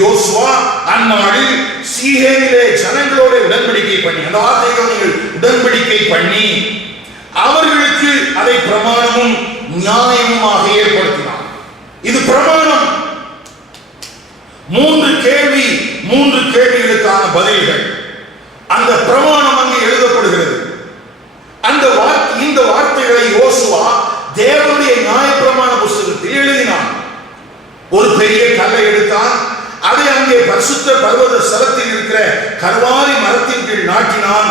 யோசுவா அந்நாளில் சீகேமிலே ஜனங்களோட உடன்படிக்கை பண்ணி, அந்த வார்த்தையை நீங்கள் உடன்படிக்கை பண்ணி அவர்களுக்கு அதை பிரமாணமும் நியாயமுமாக ஏற்படுத்தினார். இது பிரமாணம். 3 கேள்விகளுக்கான பதில்கள். அந்த பிரமாணம் அங்கே எழுதப்படுகிறது. இந்த வார்த்தைகளை யோசுவா தேவனுடைய நியாயப்பிரமாண புஸ்தகத்தில் எழுதினான். ஒரு பெரிய கல்லை எடுத்தான், அதை அங்கே பரிசுத்த பர்வத ஸ்தலத்தில் இருக்கிற கர்வாலி மரத்தின் கீழ் நாட்டினான்.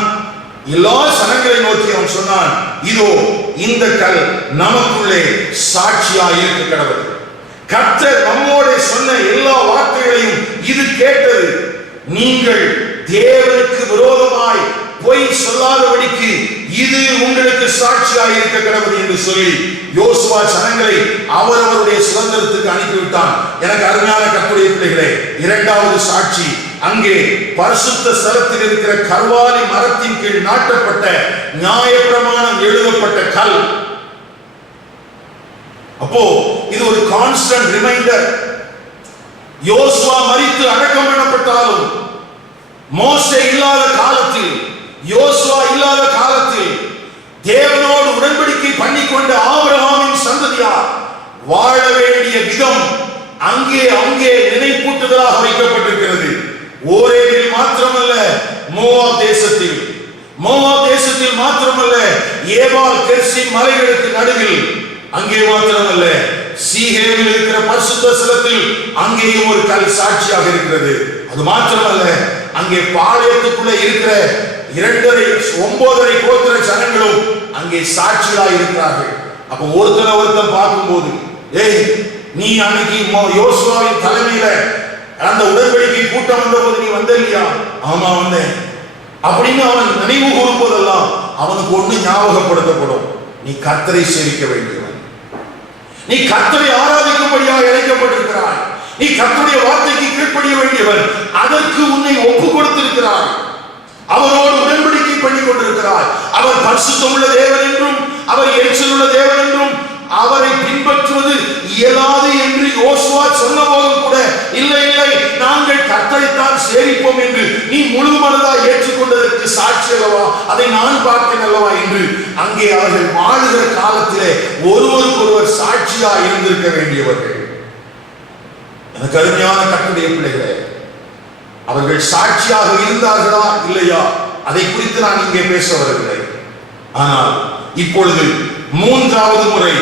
எல்லா சனங்களை நோக்கி அவன் சொன்னான், இதோ இந்த கல் நமக்குள்ளே சாட்சியாய் இருக்க கடவுள். கர்த்தர் நம்மோட சொன்ன எல்லா வார்த்தைகளையும் இது கேட்டது. நீங்கள் தேவனுக்கு விரோதமாய் பொய் சொல்லாதபடிக்கு இது உங்களுக்கு சாட்சியாக இருக்க கடவுள் என்று சொல்லி யோசுவா ஜனங்களை அவரவருடைய சுதந்திரத்துக்கு அனுப்பிவிட்டான். எனக்கு அருமையான கர்த்தருடைய பிள்ளைகளே, இரண்டாவது சாட்சி அங்கே பரிசுத்த ஸ்தலத்தில் இருக்கிற கர்வாலி மரத்தின் கீழ் நாட்டப்பட்ட நியாயப்பிரமாணம் எழுதப்பட்ட கல். அப்போ இது ஒரு கான்ஸ்டன்ட் ரிமைண்டர். யோசுவா மரித்து அடக்கம் பண்ணப்பட்டாலும் மோசே இல்லாத காலத்தில், யோசுவா இல்லாத காலத்தில் தேவனோடு உடன்படிக்கை பண்ணிக்கொண்ட ஆபிரகாமின் சந்ததியார் வாழ வேண்டிய விதம் அங்கே நினைப்பூட்டுதலாக வைக்கப்பட்டிருக்கிறது. ஓரேவில் மாத்திரமல்ல, மோவாப் தேசத்தில் மாத்திரமல்ல, ஏபால் கெர்சின் மலைகளுக்கு நடுவில் அங்கே மாத்திரமல்ல, சீகேமில் இருக்கிற பரிசுத்த ஸ்தலத்தில் அங்கேயும் ஒரு கல் சாட்சியாக இருக்கிறது. அது மாத்திரமல்ல, அங்கே பாளையத்துக்குள்ள இருக்கிற 9.5 கோத்திர ஜனங்களும் அங்கே சாட்சிகளாக இருக்கிறார்கள். அப்ப ஒருத்தன் பார்க்கும்போது, நீ அன்னைக்கு யோசுவாவின் தலைமையில அந்த உடன்படிக்கை கூட்டம் வந்த போது நீ வந்த இல்லையா? ஆமா வந்தேன் அப்படின்னு அவன் நினைவு கூறும் போதெல்லாம் அவனுக்கு ஒண்ணு ஞாபகப்படுத்தப்படும், நீ கர்த்தரை சேவிக்க வேண்டியவன், நீ கர்த்தரை ஆராதிக்கும்படியாக இழைக்கப்பட்டிருக்கிறாய், நீ கர்த்தருடைய வார்த்தைக்கு கீழ்ப்படிய வேண்டியவன், அதற்கு உன்னை ஒப்பு கொடுத்திருக்கிறாய், அவரோடு உடன்படிக்கை பண்ணி கொண்டிருக்கிறாய். அவர் பரிசுத்தமுள்ள தேவன் என்றும் அவர் எரிச்சல் உள்ள தேவன் என்றும் அவரை பின்பற்றுவது இயலாது என்று யோசுவா சொன்ன போதும் கூட, இல்லை நாங்கள் கர்த்தரைத்தான் சேவிப்போம் என்று நீ முழு மனதாய் ஏற்றுக்கொண்டதற்கு சாட்சி அல்லவா, அதை நான் பார்த்தேன் அல்லவா என்று அங்கே அவர்கள் வாழுகிற காலத்திலே ஒருவருக்கொருவர் சாட்சியா இருந்திருக்க வேண்டியவர்கள். எனக்கு அருமையான கர்த்தருடைய பிள்ளைகளே, அவர்கள் சாட்சியாக இருந்தார்களா இல்லையா அதை குறித்து நான் இங்கே பேச வரவில்லை. ஆனால் இப்பொழுது 3வது முறை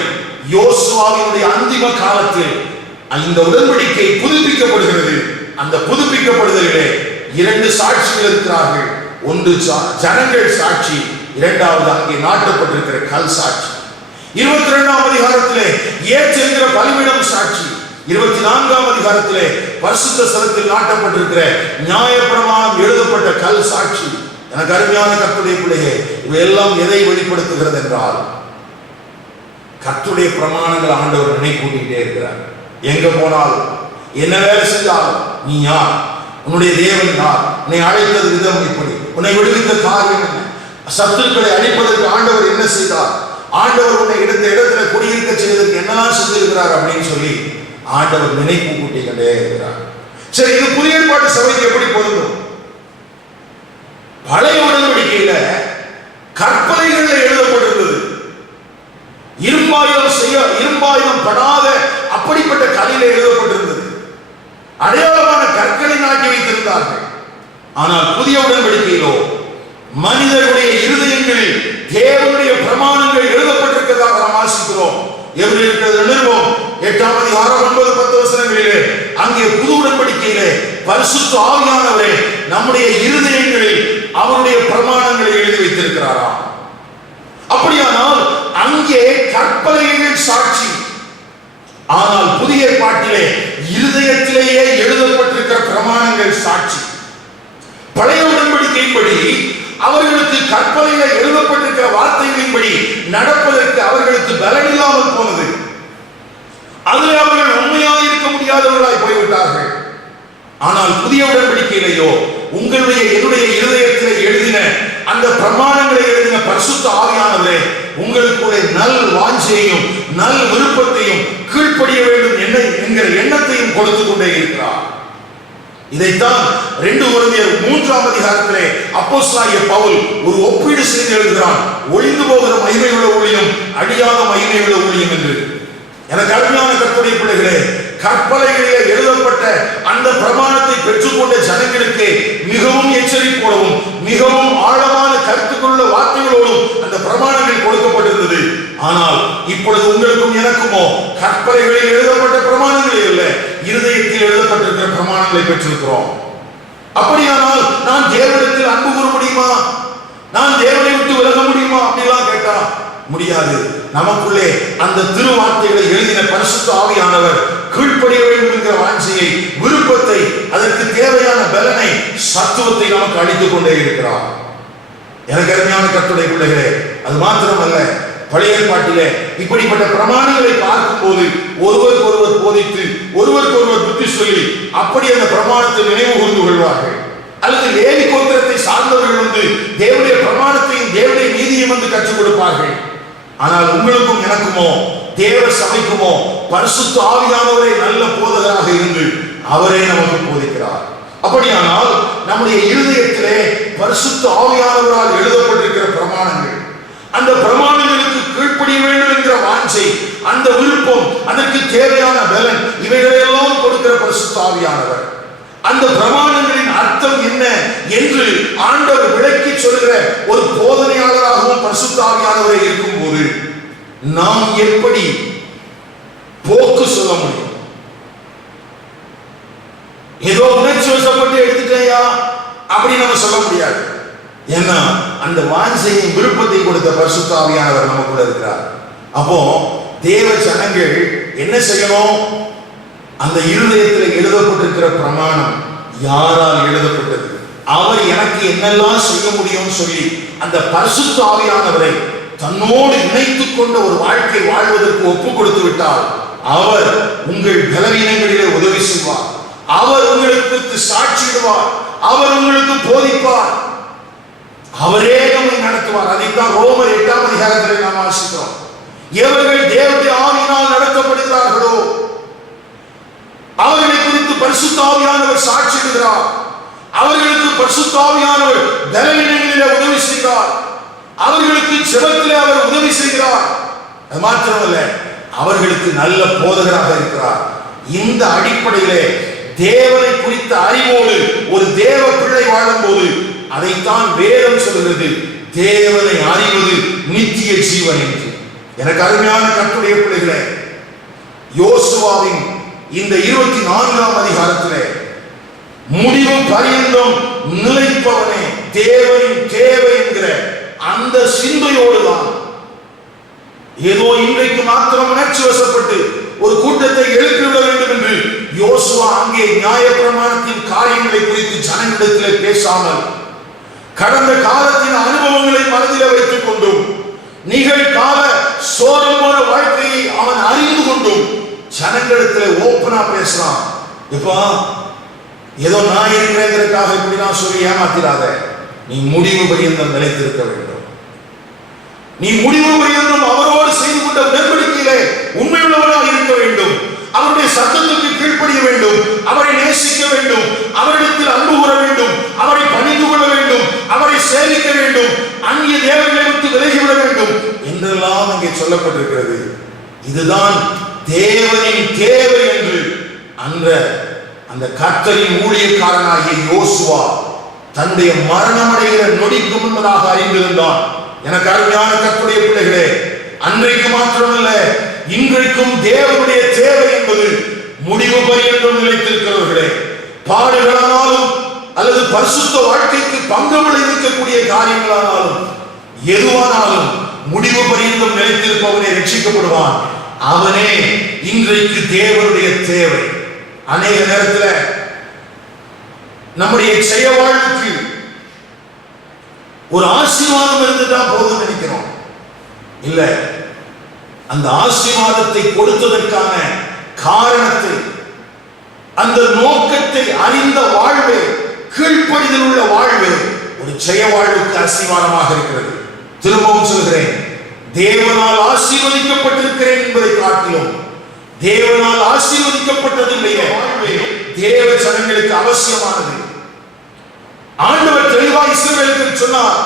யோசுவாவினுடைய அந்திம காலத்தில் இந்த உடன்படிக்கை புதுப்பிக்கப்படுகிறது. அந்த புதுப்பிக்கப்படுதலிலே 2 சாட்சிகள் இருக்கிறார்கள். ஒன்று ஜனங்கள் சாட்சி, இரண்டாவது அங்கே நாட்டப்பட்டிருக்கிற கல் சாட்சி. 22ஆம் அதிகாரத்திலே ஏற்ற பலிபீடம் சாட்சி, 24ஆம் அதிகாரத்திலே பரிசுத்த ஸ்தலத்தில் நாட்டப்பட்டிருக்கிற நியாயப்பிரமாணம் எழுதப்பட்ட கல் சாட்சி. எனக்கு அருமையான கர்த்தருடைய பிள்ளையே, இவையெல்லாம் எதை வெளிப்படுத்துகிறது என்றால், கர்த்தருடைய பிரமாணங்கள் ஆண்டவர் நினைப்பூட்டிக்கிட்டே இருக்கிறார். எங்க போனாலும் என்ன வேலை செஞ்சாலும் நீ யார், உன்னுடைய தேவன் யார், உன்னை அழைத்தது விதம் எப்படி, உன்னை விடுவித்த காரியம் என்ன, சத்துருக்களை அழிப்பதற்கு ஆண்டவர் என்ன செய்தார், ஆண்டவர் உன்னை எடுத்த இடத்துல குடியிருக்க செய்வதற்கு என்னெல்லாம் செஞ்சிருக்கிறார் அப்படின்னு சொல்லி ஆண்டவர் நினைப்பு கூட்டிக்கிட்டே இருக்கிறார். சரி, இது புதிய ஏற்பாட்டு சபைக்கு எப்படி பொருந்தும்? பழைய உடன்படிக்கையில கற்பனைகள் எழுதப்பட்டிருந்தது. இரும்பாயுதம் படாத அப்படி ஆனால் புதிய உடன்படிக்கையிலோ மனிதர்களுடைய இருதயங்களில் தேவனுடைய பிரமாணங்கள் எழுதப்பட்டிருக்கிறதாக நாம் வாசிக்கிறோம். எபிரேயர் நிருபம் 8ஆம் அதிகாரம் 9, 10 வசனங்களிலே அங்கே புது உடன்படிக்கையிலே பரிசுத்த ஆவியானவரே நம்முடைய இருதயங்களில் அவருடைய பிரமாணங்களை எழுதி வைத்திருக்கிறாராம். அப்படியானால் அங்கே கற்பனைகள் சாட்சி, ஆனால் புதிய ஏற்பாட்டிலே இருதயத்திலேயே எழுதப்பட்டிருக்கிற பிரமாணங்கள் சாட்சி. பழைய உடன்படிக்கையின்படி அவர்களுக்கு கற்பனையில எழுதப்பட்டிருக்கிற வார்த்தைகளின்படி நடப்பதற்கு அவர்களுக்கு பலன் இல்லாமல் போனது. அதில் அவர்கள் உண்மையாக இருக்க முடியாதவர்களாய் போய்விட்டார்கள். ஆனால் புதிய உடன்படிக்கையிலேயோ உங்களுடைய என்னுடைய இருதயத்திலே எழுதின அந்த பிரமாணங்களை எழுதின பரிசுத்த ஆவியானவரே உங்களுக்குள்ளே நல் வாஞ்சையையும் நல் விருப்பத்தையும் கீழ்ப்படிய வேண்டும் என்கிற எண்ணத்தையும் கொடுத்து கொண்டே இருக்கிறார். இதைத்தான் 2 கொரிந்தியர் 3ஆம் அதிகாரத்திலே அப்போஸ்தலனாகிய பவுல் ஒரு ஒப்பீடு செய்து எழுதுகிறான். ஒளிந்து போகிற மகிமையுள்ள ஊழியம், அழியாத மகிமையுள்ள ஊழியம் என்று. எனக்கு அருமையான கர்த்தருடைய பிள்ளைகளே, கற்பனைகளிலே எழுதப்பட்ட அந்த பிரமாணத்தை பெற்றுக்கொண்ட ஜனங்களுக்கு மிகவும் எச்சரிப்போடும் மிகவும் ஆழமான கருத்துக்களுள்ள வார்த்தைகளோடும் அந்த பிரமாணங்கள் கொடுக்கப்பட்டிருந்தது. ஆனால் இப்பொழுது உங்களுக்கும் எனக்குமோ கற்பனைகளில் எழுதப்பட்ட பிரமாணங்களே இல்ல, இருதயத்தில் எழுதப்பட்டிருக்கிற பிரமாணங்களை பெற்றிருக்கிறோம். அப்படியானால் நான் தேவனிடத்தில் அன்பு கூற முடியுமா? நான் தேவனை விட்டு விலக முடியுமா? அப்படிலாம் கேட்டா முடியாது. நமக்குள்ளே அந்த திருவார்த்தைகளை எழுதின பரிசுத்த ஆவியானவர் கீழ்ப்படிய வேண்டும் என்கிற வாஞ்சையை, விருப்பத்தை, அதற்கு தேவையான பலனை, சத்துவத்தை நமக்கு அளித்துக் கொண்டே இருக்கிறார். எனக்கு அருமையான கர்த்தருடைய பிள்ளைகளே, அது மாத்திரமல்ல, பழைய ஏற்பாட்டிலே இப்படிப்பட்ட பிரமாணங்களை பார்க்கும் போது ஒருவருக்கு ஒருவர் போதித்து ஒருவருக்கு ஒருவர் புத்தி சொல்லி அப்படி அந்த பிரமாணத்தை நினைவு கூர்ந்து கொள்வார்கள். அல்லது லேவி கோத்திரத்தை சார்ந்தவர்கள் வந்து தேவனுடைய பிரமாணத்தையும் தேவனுடைய நீதியையும் வந்து கற்றுக் கொடுப்பார்கள். ஆனால் உங்களுக்கும் எனக்குமோ தேவ சபைக்குமோ பரிசுத்த ஆவியானவரே நல்ல போதகராக இருந்து அவரே நமக்கு போதிக்கிறார். அப்படியானால் நம்முடைய இருதயத்திலே பரிசுத்த ஆவியானவரால் எழுதப்பட்டிருக்கிற பிரமாணங்கள், அந்த பிரமாணங்களுக்கு கீழ்ப்படிய வேண்டும் என்கிற வாஞ்சை, அந்த விருப்பம், அதற்கு தேவையான பலன், இவைகளையெல்லாம் கொடுக்கிற பரிசுத்த ஆவியானவர். அந்த பிரமாணங்களின் அர்த்தம் என்ன என்று ஆண்டவர் விளக்கி சொல்கிற ஒரு போதனையாளராகவும் பரிசுத்த ஆவியானவரே இருக்கும் போது நாம் எப்படி போக்கு சொல்ல முடியும்? ஏதோ உணர்ச்சி வசப்பட்டு எடுத்துட்டேயா அப்படி நம்ம சொல்ல முடியாது. ஏன்னா அந்த வாஞ்சையை, விருப்பத்தை கொடுத்த பரிசுத்த ஆவியானவர் நமக்குள்ள இருக்கிறார். அப்போ தேவ ஜனங்கள் என்ன செய்யணும்? அந்த இருதயத்தில் எழுதப்பட்டிருக்கிற பிரமாணம் யாரால் எழுதப்பட்டது, அவர் எனக்கு என்னெல்லாம் செய்ய முடியும் சொல்லி அந்த பரிசுத்த ஆவியானவரை தன்னோடு இணைத்துக் கொண்ட ஒரு வாழ்க்கை வாழ்வதற்கு ஒப்பு கொடுத்து விட்டால் அவர் உங்கள் பலவீனங்களிலே உதவி செய்வார். அவர் உங்களுக்கு சாட்சியிடுவார். அவர் உங்களுக்கு போதிப்பார். அவரே நம்மை நடத்துவார். அதைத்தான் ரோமர் 8ஆம் அதிகாரத்தில் நாம் வாசிக்கிறோம். எவர்கள் தேவனுடைய ஆவியினால் நடத்தப்படுகிறார்களோ அவர்களை குறித்து பரிசுத்த ஆவியானவர் சாட்சியிடுகிறார். அவர்களுக்கு பரிசுத்த ஆவியானவர் பலவீனங்களிலே உதவி செய்கிறார். அவர்களுக்கு ஜெபத்திலே அவர் உதவி செய்கிறார். அது மாத்திரமல்ல, அவர்களுக்கு நல்ல போதகராக இருக்கிறார். இந்த அடிப்படையிலே தேவனை குறித்த அறிவோடு ஒரு தேவ பிள்ளை வாழும்போது அதைத்தான் வேதம் சொல்கிறது, தேவனை அறிவது நித்திய ஜீவன் என்று. எனக்கு அருமையான கர்த்தருடைய பிள்ளைகளே, யோசுவாவின் இந்த 24ஆம் அதிகாரத்திலே முடிவு பரியந்தம் நிலைப்பவனே தேவனின் தேவை என்கிற அந்த சிந்தையோடுதான், ஏதோ இன்றைக்கு மாத்திரம் உணர்ச்சி வசப்பட்டு ஒரு கூட்டத்தை எழுப்பிவிட வேண்டும் என்று யோசுவா அங்கே நியாயப்பிரமாணத்தின் காரியங்களை குறித்து ஜனங்களிடத்திலே பேசாமல் கடந்த காலத்தின் அனுபவங்களை மனதில் வைத்துக் கொண்டும் நிகழ்கால சோரமான வாழ்க்கையை அவன் அறிந்து கொண்டும் ஜனங்களிடத்தில் ஓப்பனா பேசலாம். இப்ப ஏதோ நான் இருக்கிறேங்கிறதுக்காக இப்படி நான் சொல்லி ஏமாத்திராத. நீ முடிவு பரியந்தம் நிலைத்திருக்க வேண்டும். நீ முடிவு பரியந்தம் அவரோடு செய்து கொண்ட உடன்படிக்கையிலே உண்மையுள்ளவராக இருக்க வேண்டும். அவருடைய சத்தத்துக்கு கீழ்ப்படிய வேண்டும். அவரை நேசிக்க வேண்டும். அவரிடத்தில் அன்பு கூற வேண்டும். அவரை பணிந்து கொள்ள வேண்டும். அவரை சேவிக்க வேண்டும். அந்நிய தேவர்களை விட்டு விலகிவிட வேண்டும் என்றெல்லாம் அங்கே சொல்லப்பட்டிருக்கிறது. இதுதான் தேவனின் தேவை என்று அந்த கர்த்தரின் ஊழியக்காரனாகிய யோசுவா தன்னுடைய மரணமடைகிற நொடிக்கு முன்பதாக அறிந்திருந்தான். எனக்கு அருமையான கர்த்தருடைய பிள்ளைகளே, அன்றைக்கு மாத்திரமல்ல இன்றைக்கும் தேவனுடைய தேவை என்பது முடிவு பரியந்தம் நிலைத்திருக்கிறவர்களே. பாடுகளானாலும் அல்லது பரிசுத்த வாழ்க்கைக்கு பங்கு விளைவிக்கக்கூடிய காரியங்களானாலும் எதுவானாலும் முடிவு பரியந்தம் நிலைத்திருப்பவனே ரட்சிக்கப்படுவான். அவனே இன்றைக்கு தேவனுடைய தேவை. அநேக நேரத்தில் நம்முடைய செய்ய வாழ்வுக்கு ஒரு ஆசீர்வாதம் இருந்துட்டா போதும் நினைக்கிறோம். இல்ல, அந்த ஆசீர்வாதத்தை கொடுத்ததற்கான காரணத்தை, அந்த நோக்கத்தை அறிந்த வாழ்வு, கீழ்ப்படிதல் உள்ள வாழ்வு ஒரு செய்ய வாழ்வுக்கு ஆசீர்வாதமாக இருக்கிறது. திரும்பவும் சொல்கிறேன், தேவனால் ஆசீர்வதிக்கப்பட்டிருக்கிறேன் என்பதை காட்டிலும் தேவனால் ஆசீர்வதிக்கப்பட்டதுடைய வாழ்வு தேவ ஜனங்களுக்கு அவசியமானது. ஆண்டவர் தெளிவாய் இஸ்ரவேலுக்கு சொன்னார்,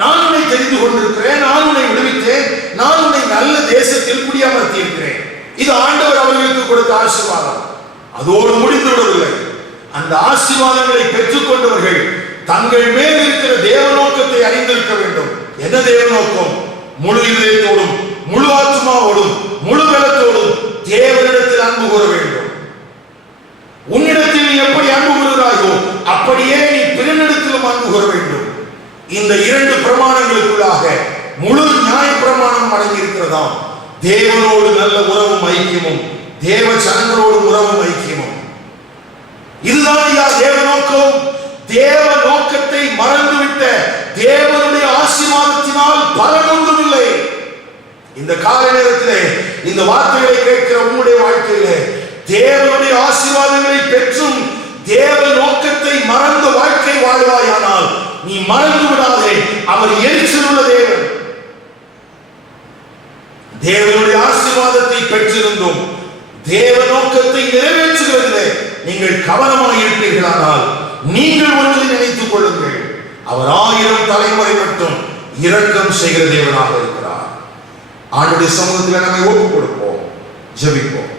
நான் உன்னை தெரிந்து கொண்டிருக்கிறேன், நான் உன்னை விடுவித்தேன், நான் உன்னை நல்ல தேசத்தில் குடியமர்த்தி இருக்கிறேன். இது ஆண்டவர் அவர்களுக்கு கொடுத்த ஆசீர்வாதம். அதோடு முடிந்து விடவில்லை. அந்த ஆசீர்வாதங்களை பெற்றுக் கொண்டவர்கள் தங்கள் மேல் இருக்கிற தேவ நோக்கத்தை அறிந்திருக்க வேண்டும். என்ன தேவ நோக்கம்? முழு இதயத்தோடும் முழு ஆத்மாவோடும் முழு பலத்தோடும் தேவனிடத்தில் அன்பு கூற வேண்டும். உன்னிடத்தில் நீ எப்படி அன்பு கூறுகிறாயோ அப்படியே நீ பிறனிடத்திலும் அன்பு கூற வேண்டும். இந்த இரண்டு பிரமாணங்களுக்குள்ளாக முழு நியாய பிரமாணம் அடங்கி இருக்கிறதாம். தேவனோடு நல்ல உறவும் ஐக்கியமும், தேவ ஜனங்களோடு உறவும் ஐக்கியமும். இதுதான் ஐயா தேவ நோக்கம். தேவ நோக்கத்தை மறந்துவிட்ட தேவனுடைய ஆசீர்வாதத்தினால் பலன் ஒன்றும் இல்லை. இந்த கால நேரத்திலே இந்த வார்த்தைகளை கேட்கிற உங்களுடைய வாழ்க்கையிலே தேவனுடைய ஆசீர்வாதங்களை பெற்றும் தேவ நோக்கத்தை மறந்த வாழ்க்கை வாழ்வாயானால் நீ மறந்து விடாதே, அவர் எரிச்சல் உள்ள தேவன். தேவனுடைய ஆசீர்வாதத்தை பெற்றிருந்தும் தேவ நோக்கத்தை நிறைவேற்றுவதில்லை நீங்கள் கவனமாக இருப்பீர்களானால் நீங்கள் ஒன்றை நினைத்துக் கொள்ளுங்கள், அவர் 1000 தலைமுறை மட்டும் இரக்கம் செய்கிற தேவனாக இருக்கிறார். ஆண்டுடைய சமூகத்தில் நம்மை ஒப்புக் கொடுப்போம், ஜெபிப்போம்.